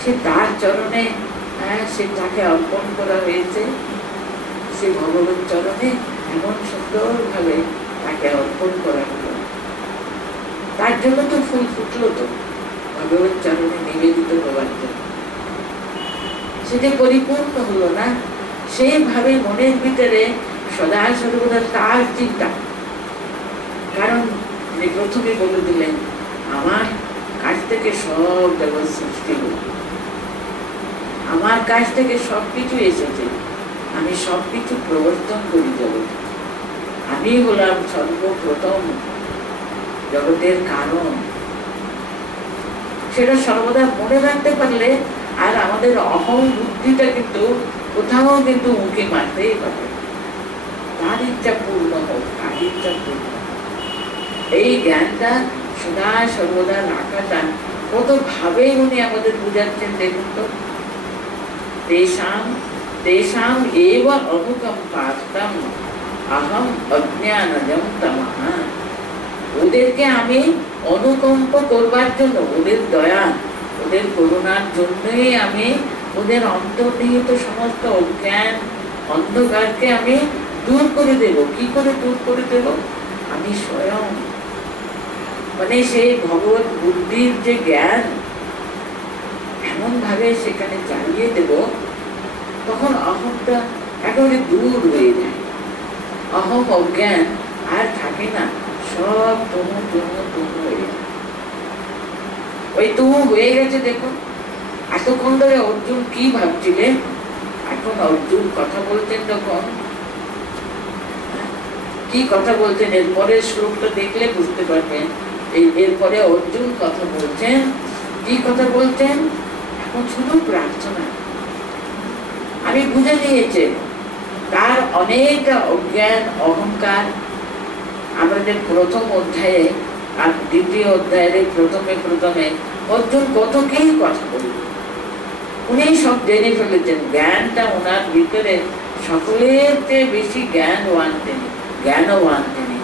সে তার চরণে সে তাকে অর্পণ করা হয়েছে, সে ভগবত চরণে এমন সুন্দরভাবে তাকে অর্পণ করা হলো। তার জন্য তো ফুল ফুটলো, তো ভগবত চরণে নিবেদিত হওয়ার জন্য। সেটা পরিপূর্ণ হলো না, সেইভাবে মনের ভিতরে সদা সর্বদা তার চিন্তা। কারণ তিনি প্রথমে বলে দিলেন, আমার কাছ থেকে সব জগৎ সৃষ্টি হল, আমার কাছ থেকে সবকিছু এসেছে, আমি সবকিছু প্রবর্তন করি জগৎ, আমি হলাম সর্বপ্রথম জগতের কারণ। সেটা সর্বদা মনে রাখতে পারলে আর আমাদের অহং বুদ্ধিটা কিন্তু কোথাও কিন্তু মুখে মারতেই পারে। তার ইচ্ছা পূর্ণ হোক, তার ইচ্ছা পূর্ণ। এই জ্ঞানটা সদা সর্বদা রাখাটা কত ভাবে উনি আমাদের বুঝাচ্ছেন দেখুন তো। তেষাম তেষাম এব অনুকম্পার্থম আহম অজ্ঞানজম তমঃ। ওদেরকে আমি অনুকম্প করবার জন্য, ওদের দয়া ওদের করুণার জন্যই আমি ওদের অন্তর্নিহিত সমস্ত অজ্ঞান অন্ধকারকে আমি দূর করে দেব। কি করে দূর করে দেব? আমি স্বয়ং, মানে সেই ভগবত বুদ্ধির যে জ্ঞান এমন ভাবে সেখানে চালিয়ে দেব, তখন অহংটা একেবারে দূর হয়ে যায়। অহং অজ্ঞান আর থাকে না, সব তনু তনু তনু হয়ে যায়। ওই তনু হয়ে গেছে। দেখুন এতক্ষণ ধরে অর্জুন কি ভাবছিলেন, এখন অর্জুন কথা বলছেন তখন কি কথা বলছেন, এরপরের শ্লোকটা দেখলে বুঝতে পারবেন। এরপরে অর্জুন কথা বলছেন, কি কথা বলছেন? এখন শুধু প্রার্থনা। আমি বুঝে নিয়েছি তার অনেক অজ্ঞান অহংকার। আমাদের প্রথম অধ্যায়ে আর দ্বিতীয় অধ্যায়ের প্রথমে অর্জুন কত কি কথা বলল, উনি সব জেনে ফেলেছেন। জ্ঞানটা ওনার ভিতরে সকলের চেয়ে বেশি জ্ঞানবান তিনি।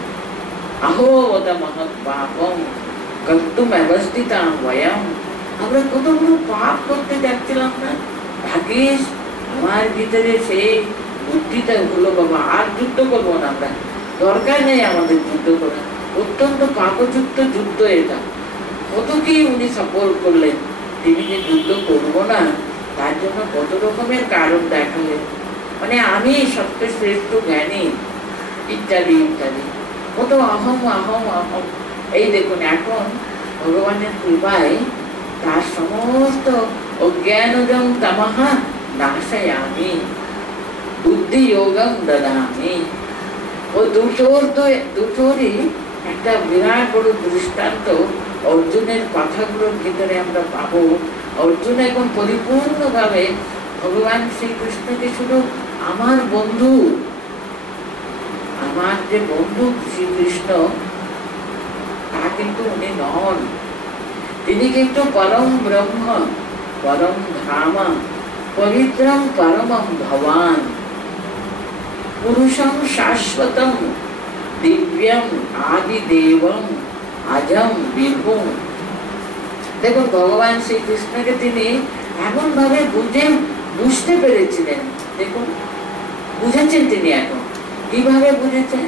আহো ওটা মহৎ পাপম কর্তুম অবস্থিতাম বয়ম। আমরা কতগুলো পাপ করতে যাচ্ছিলাম না, ভাগ্যিস আমার ভিতরে সেই বুদ্ধিটা হলো, বাবা আর যুদ্ধ করবো না, আমরা দরকার নেই আমাদের যুদ্ধ করা, অত্যন্ত পাপযুক্ত যুদ্ধ এটা। কত কি উনি সফল করলেন। তিনি যে যুদ্ধ করবো না তার জন্য কত রকমের কারণ দেখালেন, মানে আমি সবচেয়ে শ্রেষ্ঠ জ্ঞানী ইত্যাদি ইত্যাদি, কত অহম অহম অহম। এই দেখুন এখন ভগবানের কৃপায় তার সমস্ত অজ্ঞানজং তমঃ নাশয়ামি বুদ্ধি যোগং দদামি। ও দুটোরই একটা বিরাট বড় দৃষ্টান্ত অর্জুনের কথাগুলোর ভিতরে আমরা পাবো। অর্জুন এখন পরিপূর্ণভাবে ভগবান শ্রীকৃষ্ণকে শুধু আমার বন্ধু, আমার যে বন্ধু শ্রীকৃষ্ণ তা কিন্তু উনি নন, তিনি কিন্তু পরম ব্রহ্ম, পরম ধাম, পবিত্রম পরমম ভবান, পুরুষম শাশ্বতম, দিব্যম আদিদেবম, আজম বিভুম। দেখুন ভগবান শ্রীকৃষ্ণকে তিনি এমন ভাবে বুঝতে পেরেছিলেন। দেখুন বুঝেছেন তিনি। এখন কিভাবে বুঝেছেন?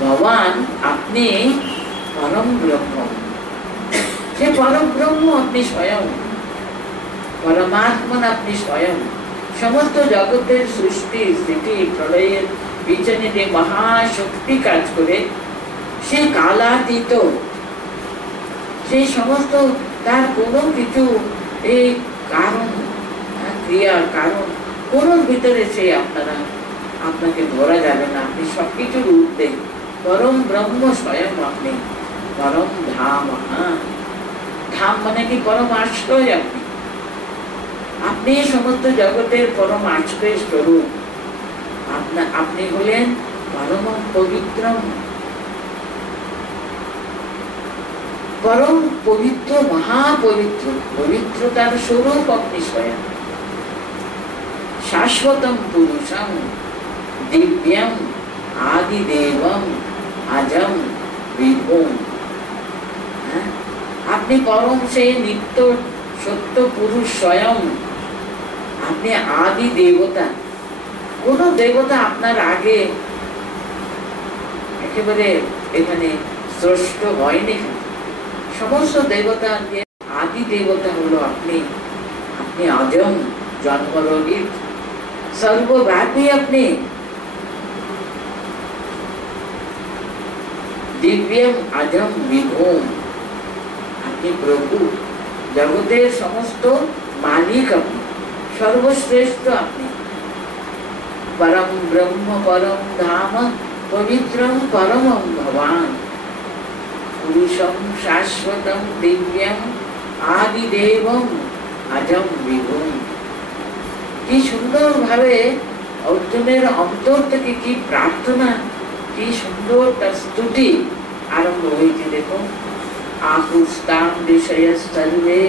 ভগবান আপনি পরম ব্রহ্ম, সে পরম ব্রহ্ম আপনি স্বয়ং, পরমাত্মা আপনি স্বয়ং। সমস্ত জগতের সৃষ্টি স্থিতি প্রলয়ের পিছনে যে মহাশক্তি কাজ করে, সে কালাতীত, সেই সমস্ত তার কোনো কিছু এই কারণ ক্রিয়া কারণ কোন ভিতরে সে আপনাকে ধরা যাবে না। আপনি সবকিছুর ঊর্ধ্বে, পরম ব্রহ্ম স্বয়ং আপনি, পরম ধাম। ধাম মানে কি? পরম আশ্রয়। আপনি সমস্ত জগতের পরম আশ্রয় স্বরূপ। আপনি হলেন পরম পবিত্রম, পরম পবিত্র, মহাপবিত্র, পবিত্রতার স্বরূপ আপনি স্বয়ং। শাশ্বতম পুরুষম, দিব্যম আদিদেবম, আজম বিভুম। আপনি পরম সেই নিত্য সত্য পুরুষ স্বয়ং, আপনি আদি দেবতা। কোন দেবতা আপনার আগে একেবারে এখানে স্রষ্ট হয়নি। সমস্ত দেবতা আদি দেবতা হলো আপনি। আপনি অজম, জন্মরহিত, সর্বব্যাপী। আপনি দিব্যম অজম বিভূম, আপনি প্রভু, জগতের সমস্ত মালিক, আপনি সর্বশ্রেষ্ঠ। আপনি পরম ব্রহ্ম, পরম ধাম, পবিত্রম পরমম ভবান, পুরুষম শাশ্বতম দিব্যম আদিদেবম অজম বিভূম। কি সুন্দর ভাবে অর্জুনের অন্তর থেকে কি প্রার্থনা, কি সুন্দর তার স্তুতি আরম্ভ হয়েছে। দেখুন, আহুস্তাম ঋষয় সর্বে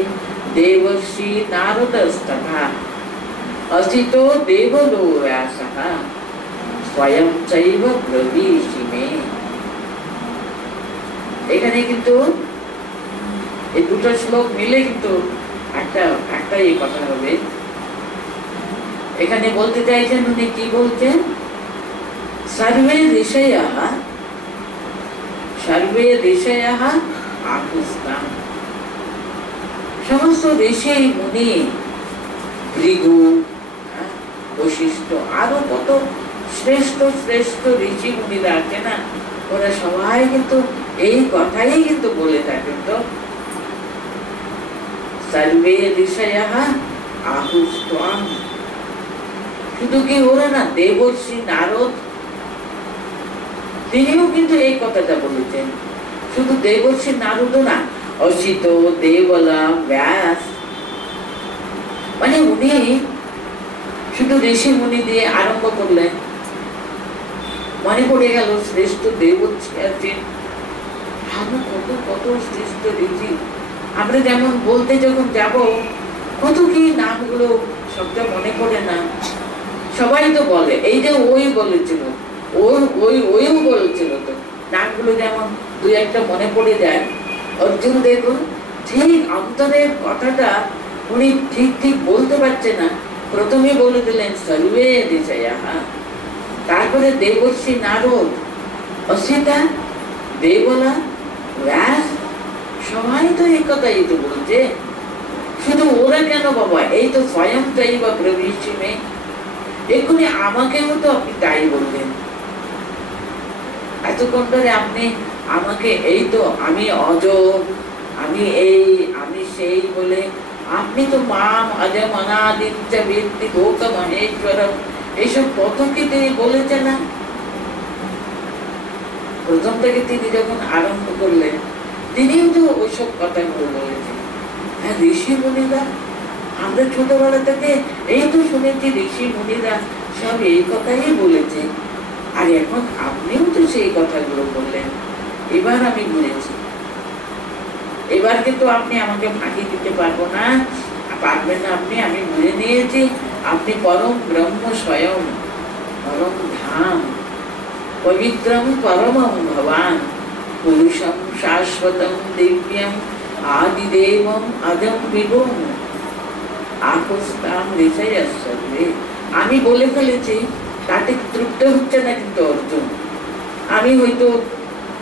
দেবর্ষি নারদস্তথা অসিতো দেবলো ব্যাসঃ স্বয়ং চৈব ব্রবীষি মে। এখানে কিন্তু এই দুটো শ্লোক মিলে কিন্তু একটা এই কথা হবে। এখানে বলতে চাইছেন উনি কি বলছেন, সর্বে ঋষয়ঃ, সর্বে ঋষয়ঃ আহুস্তাম, সমস্ত ঋষি মুনি, ভৃগু, বশিষ্ঠ, আরো কত শ্রেষ্ঠ শ্রেষ্ঠ ঋষি মুনিরা আছে না, ওরা সবাই কিন্তু এই কথাই কিন্তু বলে থাকেন। তো সর্বে ঋষয়ঃ আহুস্তাম, শুধু কি ওরা না, দেবর্ষি নারদ তিনিও কিন্তু এই কথাটা বলেছেন। শুধু দেবর্ষি নারদ না, অসিত, দেবলা, ব্যাস, মানে উনি শুধু ঋষি মুনি দিয়ে আরম্ভ করলেন। মনে পড়ে গেল শ্রেষ্ঠ দেবর্ষি আছেন, আরো কত কত শ্রেষ্ঠ ঋষি। আমরা যেমন বলতে যখন যাব, কত কি নামগুলো সবটা মনে পড়ে না। সবাই তো বলে, এই যে ওই বলেছিল, ওইও বলেছিল, তো নামগুলো যেমন দুই একটা মনে পড়ে যায়। অর্জুন দেখুন, ঠিক অন্তরের কথাটা উনি ঠিক ঠিক বলতে পারছে না, প্রথমে বলে দিলেন সর্বে ঋষয়ঃ, তারপরে দেবর্ষি নারদ, অসিতা, দেবলা, ব্যাস, সবাই তো এই কথাই তো বলছে। শুধু ওরা কেন বাবা, এই তো স্বয়ং চৈব ব্রবীষি মে, এক্ষুনি আমাকেও তো আপনি তাই বললেন। এতক্ষণ ধরে আপনি আমাকে এই তো আমি অজ, আমি এই, আমি সেই বলে, আপনি তো মাম অজম অনাদিচ্চ বেত্তি লোক মহেশ্বরম, এইসব কত কি তিনি বলেছেন না। প্রথম থেকে তিনি যখন আরম্ভ করলেন, তিনিও তো ওইসব কথাগুলো বলেছেন। হ্যাঁ, ঋষি মুনিরা, আমরা ছোটবেলা থেকে এই তো শুনেছি ঋষি মুনিরা সব এই কথাই বলেছে, আর এখন আপনিও তো সেই কথাগুলো বললেন। এবার আমি বুঝেছি, এবার কিন্তু আপনি আমাকে ফাঁকি দিতে পারবেন না। আপনি, আমি বুঝে নিয়েছি আপনি পরম ব্রহ্ম স্বয়ং, পরম ধাম, পবিত্রম পরমম ভবান, পুরুষম শাশ্বতম দিব্যম আদিদেবম অজম বিভূম আহুস্তাম ঋষয়ঃ সর্বে। আমি বলে ফেলেছি, তাতে তৃপ্ত হচ্ছে না কিন্তু অর্জুন। আমি হয়তো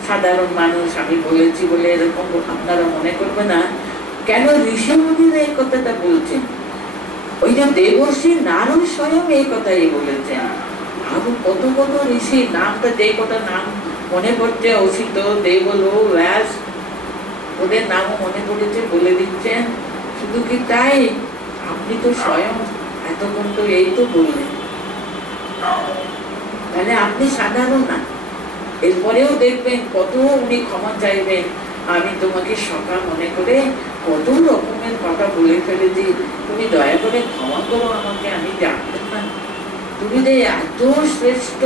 সাধারণ মানুষ, আমি বলেছি বলে এরকম আপনারা মনে করবে না। কেন ঋষি মুনিরা এই কথাটা বলছেন? ওই যে দেবর্ষি নারদ স্বয়ং এই কথাই বলেছেন। আরো কত কত ঋষি, নামটা যে কটা নাম মনে পড়ছে, অসিত, দেবলো, ব্যাস, ওদের নামও মনে পড়েছে, বলে দিচ্ছেন। শুধু কি তাই, আপনি তো স্বয়ং এতক্ষণ তো এই তো বললেন, তাহলে আপনি সাধারণ না। এরপরেও দেখবেন কত উনি ক্ষমা চাইবেন, আমি তোমাকে সখা মনে করে কত রকমের কথা বলে ফেলেছি, তুমি দয়া করে ক্ষমা করো আমাকে, আমি জানতাম না তুমি যে এত শ্রেষ্ঠ,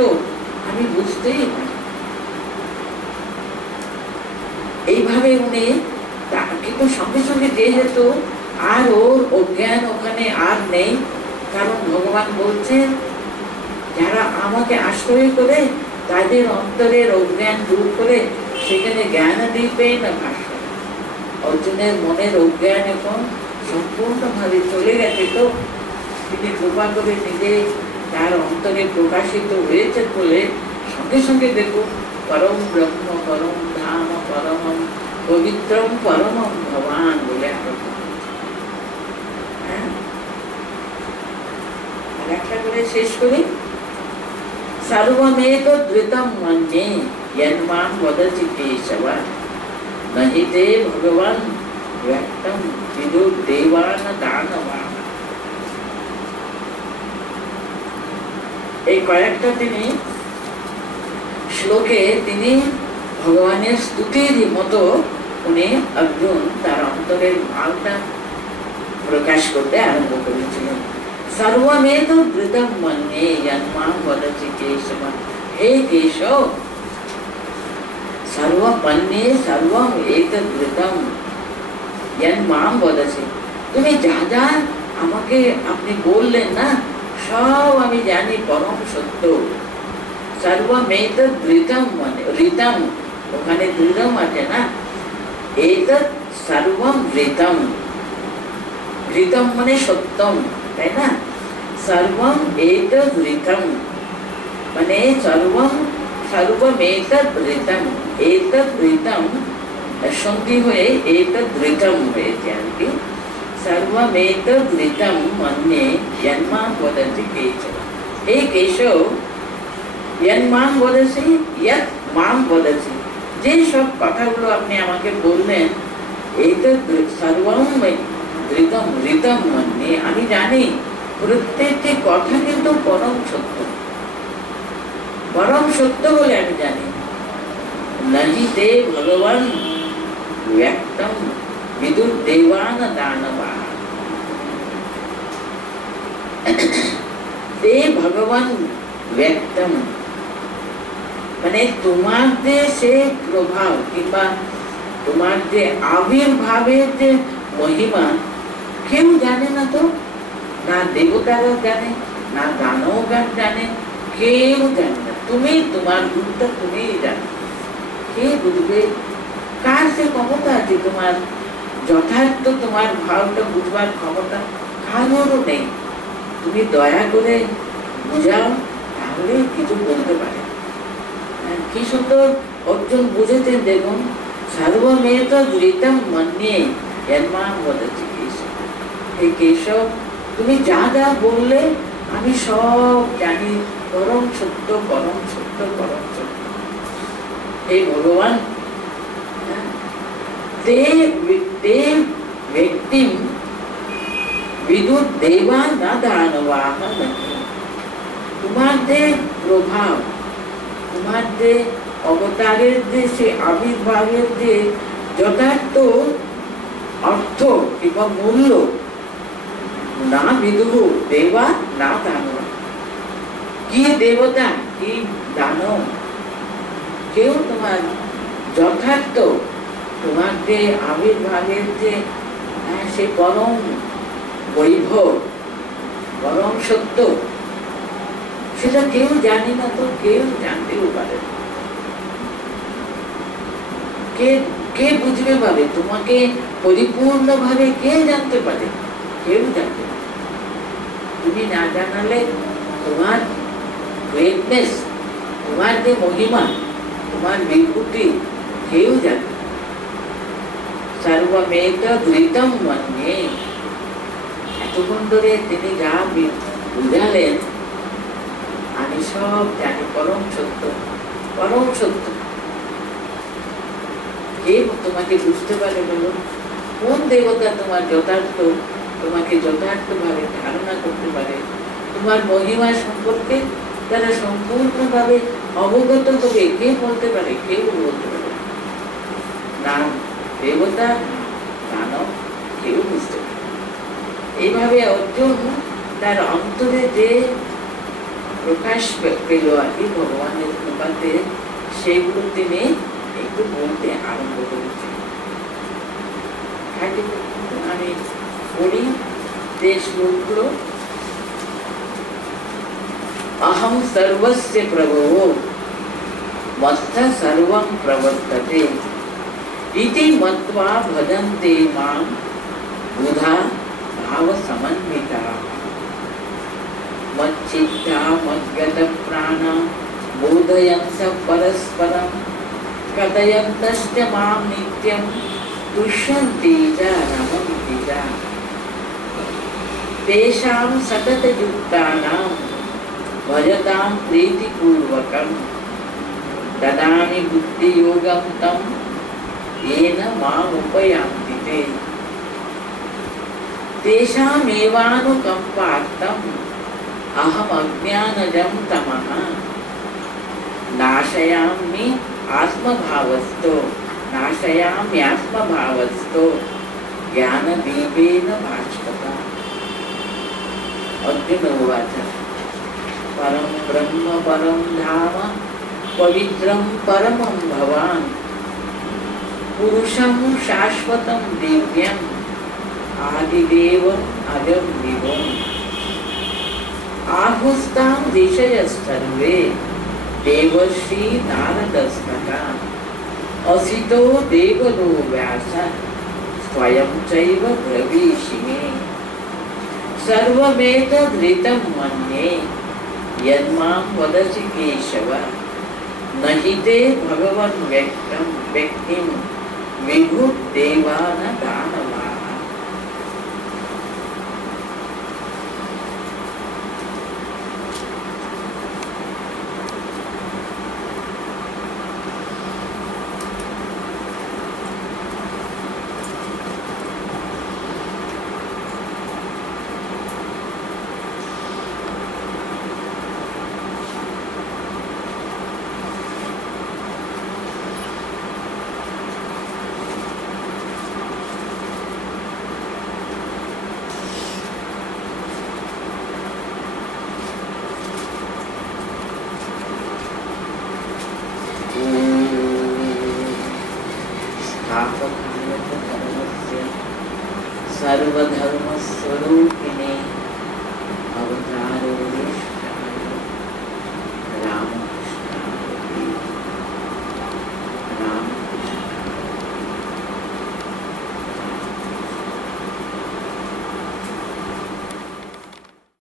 আমি বুঝতেই পারি। এইভাবে উনি, কিন্তু সঙ্গে সঙ্গে যেহেতু আর ওর অজ্ঞান ওখানে আর নেই, কারণ ভগবান বলছেন যারা আমাকে আশ্রয় করে তাদের অন্তরের অজ্ঞান দূর করে সেখানে জ্ঞান দ্বীপে না ভাষা। অর্জুনের মনের অজ্ঞান এখন সম্পূর্ণভাবে চলে গেছে, তো তিনি কৃপা করে নিজে তার অন্তরে প্রকাশিত হয়েছে বলে সঙ্গে সঙ্গে দেখুন পরম ব্রহ্ম পরম ধাম পরমম পবিত্রম পরমম ভগবান বলে একটা একটা করে শেষ করি। সর্বমেত ধৃতম মন্যে यन्मां वदति केशव नहि ते भगवान व्यक्तं विदु देवान दानवान। এই কয়েকটা তিনি শ্লোকে তিনি ভগবানের স্তুতির মতো উনি অর্জুন তার অন্তরের ভাবটা প্রকাশ করতে আরম্ভ করেছিলেন। সর্বমেত ধৃতম মন্যে यन्मां वदति केशव, हे केशव सर्वमन्ये सर्वम एतद् यन्मां वदसि, তুমি যা যা আমাকে আপনি বললেন না সব আমি জানি পরম সত্য। সর্বমেতদ্ ঋতম মানে ঋতম, ওখানে দৃঢ়ম আছে না, এতৎ সর্বম ঋতম, ঋতম মানে সত্যম, তাই না? সর্বম এতদ্ ঋতম মানে সর্বম সর্বমেতদ্ ঋতম, एतद् ऋतम सन्धि हुए एतद् ऋतम हয়েছে আর কি। सर्वमेतद् ऋतम मन्ये यन्मां वदति केशव, हे केशव यन्मां वदसि यत् मां वदसि, যে সব কথাগুলো আপনি আমাকে বললেন एतद् सर्वं ऋतम ऋतम मन्ये, আমি জানি প্রত্যেকটি কথা কিন্তু পরম সত্য, পরম সত্য বলে আমি জানি। नहीं ते भगवान व्यक्तम विदुर देवान दानवा, ते भगवान व्यक्तम মানে তোমার যে সে প্রভাব কিংবা তোমার যে আবির্ভাবের যে মহিমা কেউ জানে না, তো না দেবতারা জানে না দানবগণ জানে, কেউ জানে না। তুমি তোমার রূপটা তুমিই জানো, কে বুঝবে? কার সে ক্ষমতা আছে তোমার যথার্থ তোমার ভাবটা বুঝবার ক্ষমতা কারোরও নেই। তুমি দয়া করে বুঝাও, তাহলে কিছু বলতে পারে। কি সুন্দর অর্জুন বুঝেছেন দেখুন। সর্বমেতদ্ ঋতম মন্যে यन्मां वदति केशव, হে কেশব তুমি যা যা বললে আমি সব জানি, পরম সত্য পরম সত্য পরম সত্য। हे भगवान ते व्यक्तिं विदुर देवा न दानवाः, তোমার যে প্রভাব, তোমার যে অবতারের যে সে আবির্ভাবের যে যথার্থ অর্থ এবং মূল্য না বিদুহ দেবা না দানব, কি দেবতা কি দানব কেউ তোমার যথার্থ তোমার যে আবির্ভাবের যে সে পরম বৈভব পরম সত্য সেটা কেউ জানি না, তো কেউ জানতেও পারে না। কে বুঝবে পারে তোমাকে পরিপূর্ণভাবে? কে জানতে পারে? কেউ জানতে পারে। তুমি না জানালে তোমার গ্রেটনেস, তোমার যে মহিমা, তোমার বিভূতি কেউ জানে। সর্বমেতদ্ ঋতম মন্যে, এতক্ষণ ধরে তিনি যা বুঝালেন আমি সব জানি, পরম সত্য পরম সত্য। কে তোমাকে বুঝতে পারে বলো? কোন দেবতা তোমার যথার্থ তোমাকে যথার্থভাবে ধারণা করতে পারে? তোমার মহিমা সম্পর্কে তারা সম্পূর্ণভাবে অবগত হবে, কে বলতে পারে? কেউ বলতে পারে না, দেবতা দানব কেউ বুঝতে পারে। এইভাবে অর্জুন তার অন্তরে যে প্রকাশ পেল আর কি ভগবানের কৃপাতে, সেগুলো তিনি একটু বলতে আরম্ভ করেছেন। আমি পড়ি যে শ্লোকগুলো। अहम सर्वस्य प्रभवो मत्तः सर्वं प्रवर्तते इति मत्वा भजन्ते मां बुधा भाव समन्विता मच्चित्ता मद्गत प्राण बोधयन्स परस्परं कथयन्तश्च मां नित्यं तुष्यन्ति च रमन्ति च तेषां सततयुक्तानां भजतां प्रीतिपूर्वकं ददामि बुद्धियोगं तं येन मामुपयान्ति ते तेषामेवानुकम्पार्थम् अहम् अज्ञानजं तमः नाशयाम्यात्मभावस्थो ज्ञानदीपेन भास्वता। अर्जुन उवाच परं ब्रह्म परं धाम पवित्रं परमं भवान् पुरुषं शाश्वतं दिव्यम् आदिदेवम् अजं विभुम् आहुस्तां ऋषयस्तर्वे देवर्षि नारदस्तथा असितो देवलो व्यासः स्वयं चैव ब्रवीषिमे सर्वमेतद्धृतं मन्ये यन्मां वदसि केशव न हि ते भगवन् व्यक्तिं विभुर्देवा न दानवाः। सर्वधर्मस्वरूपिणे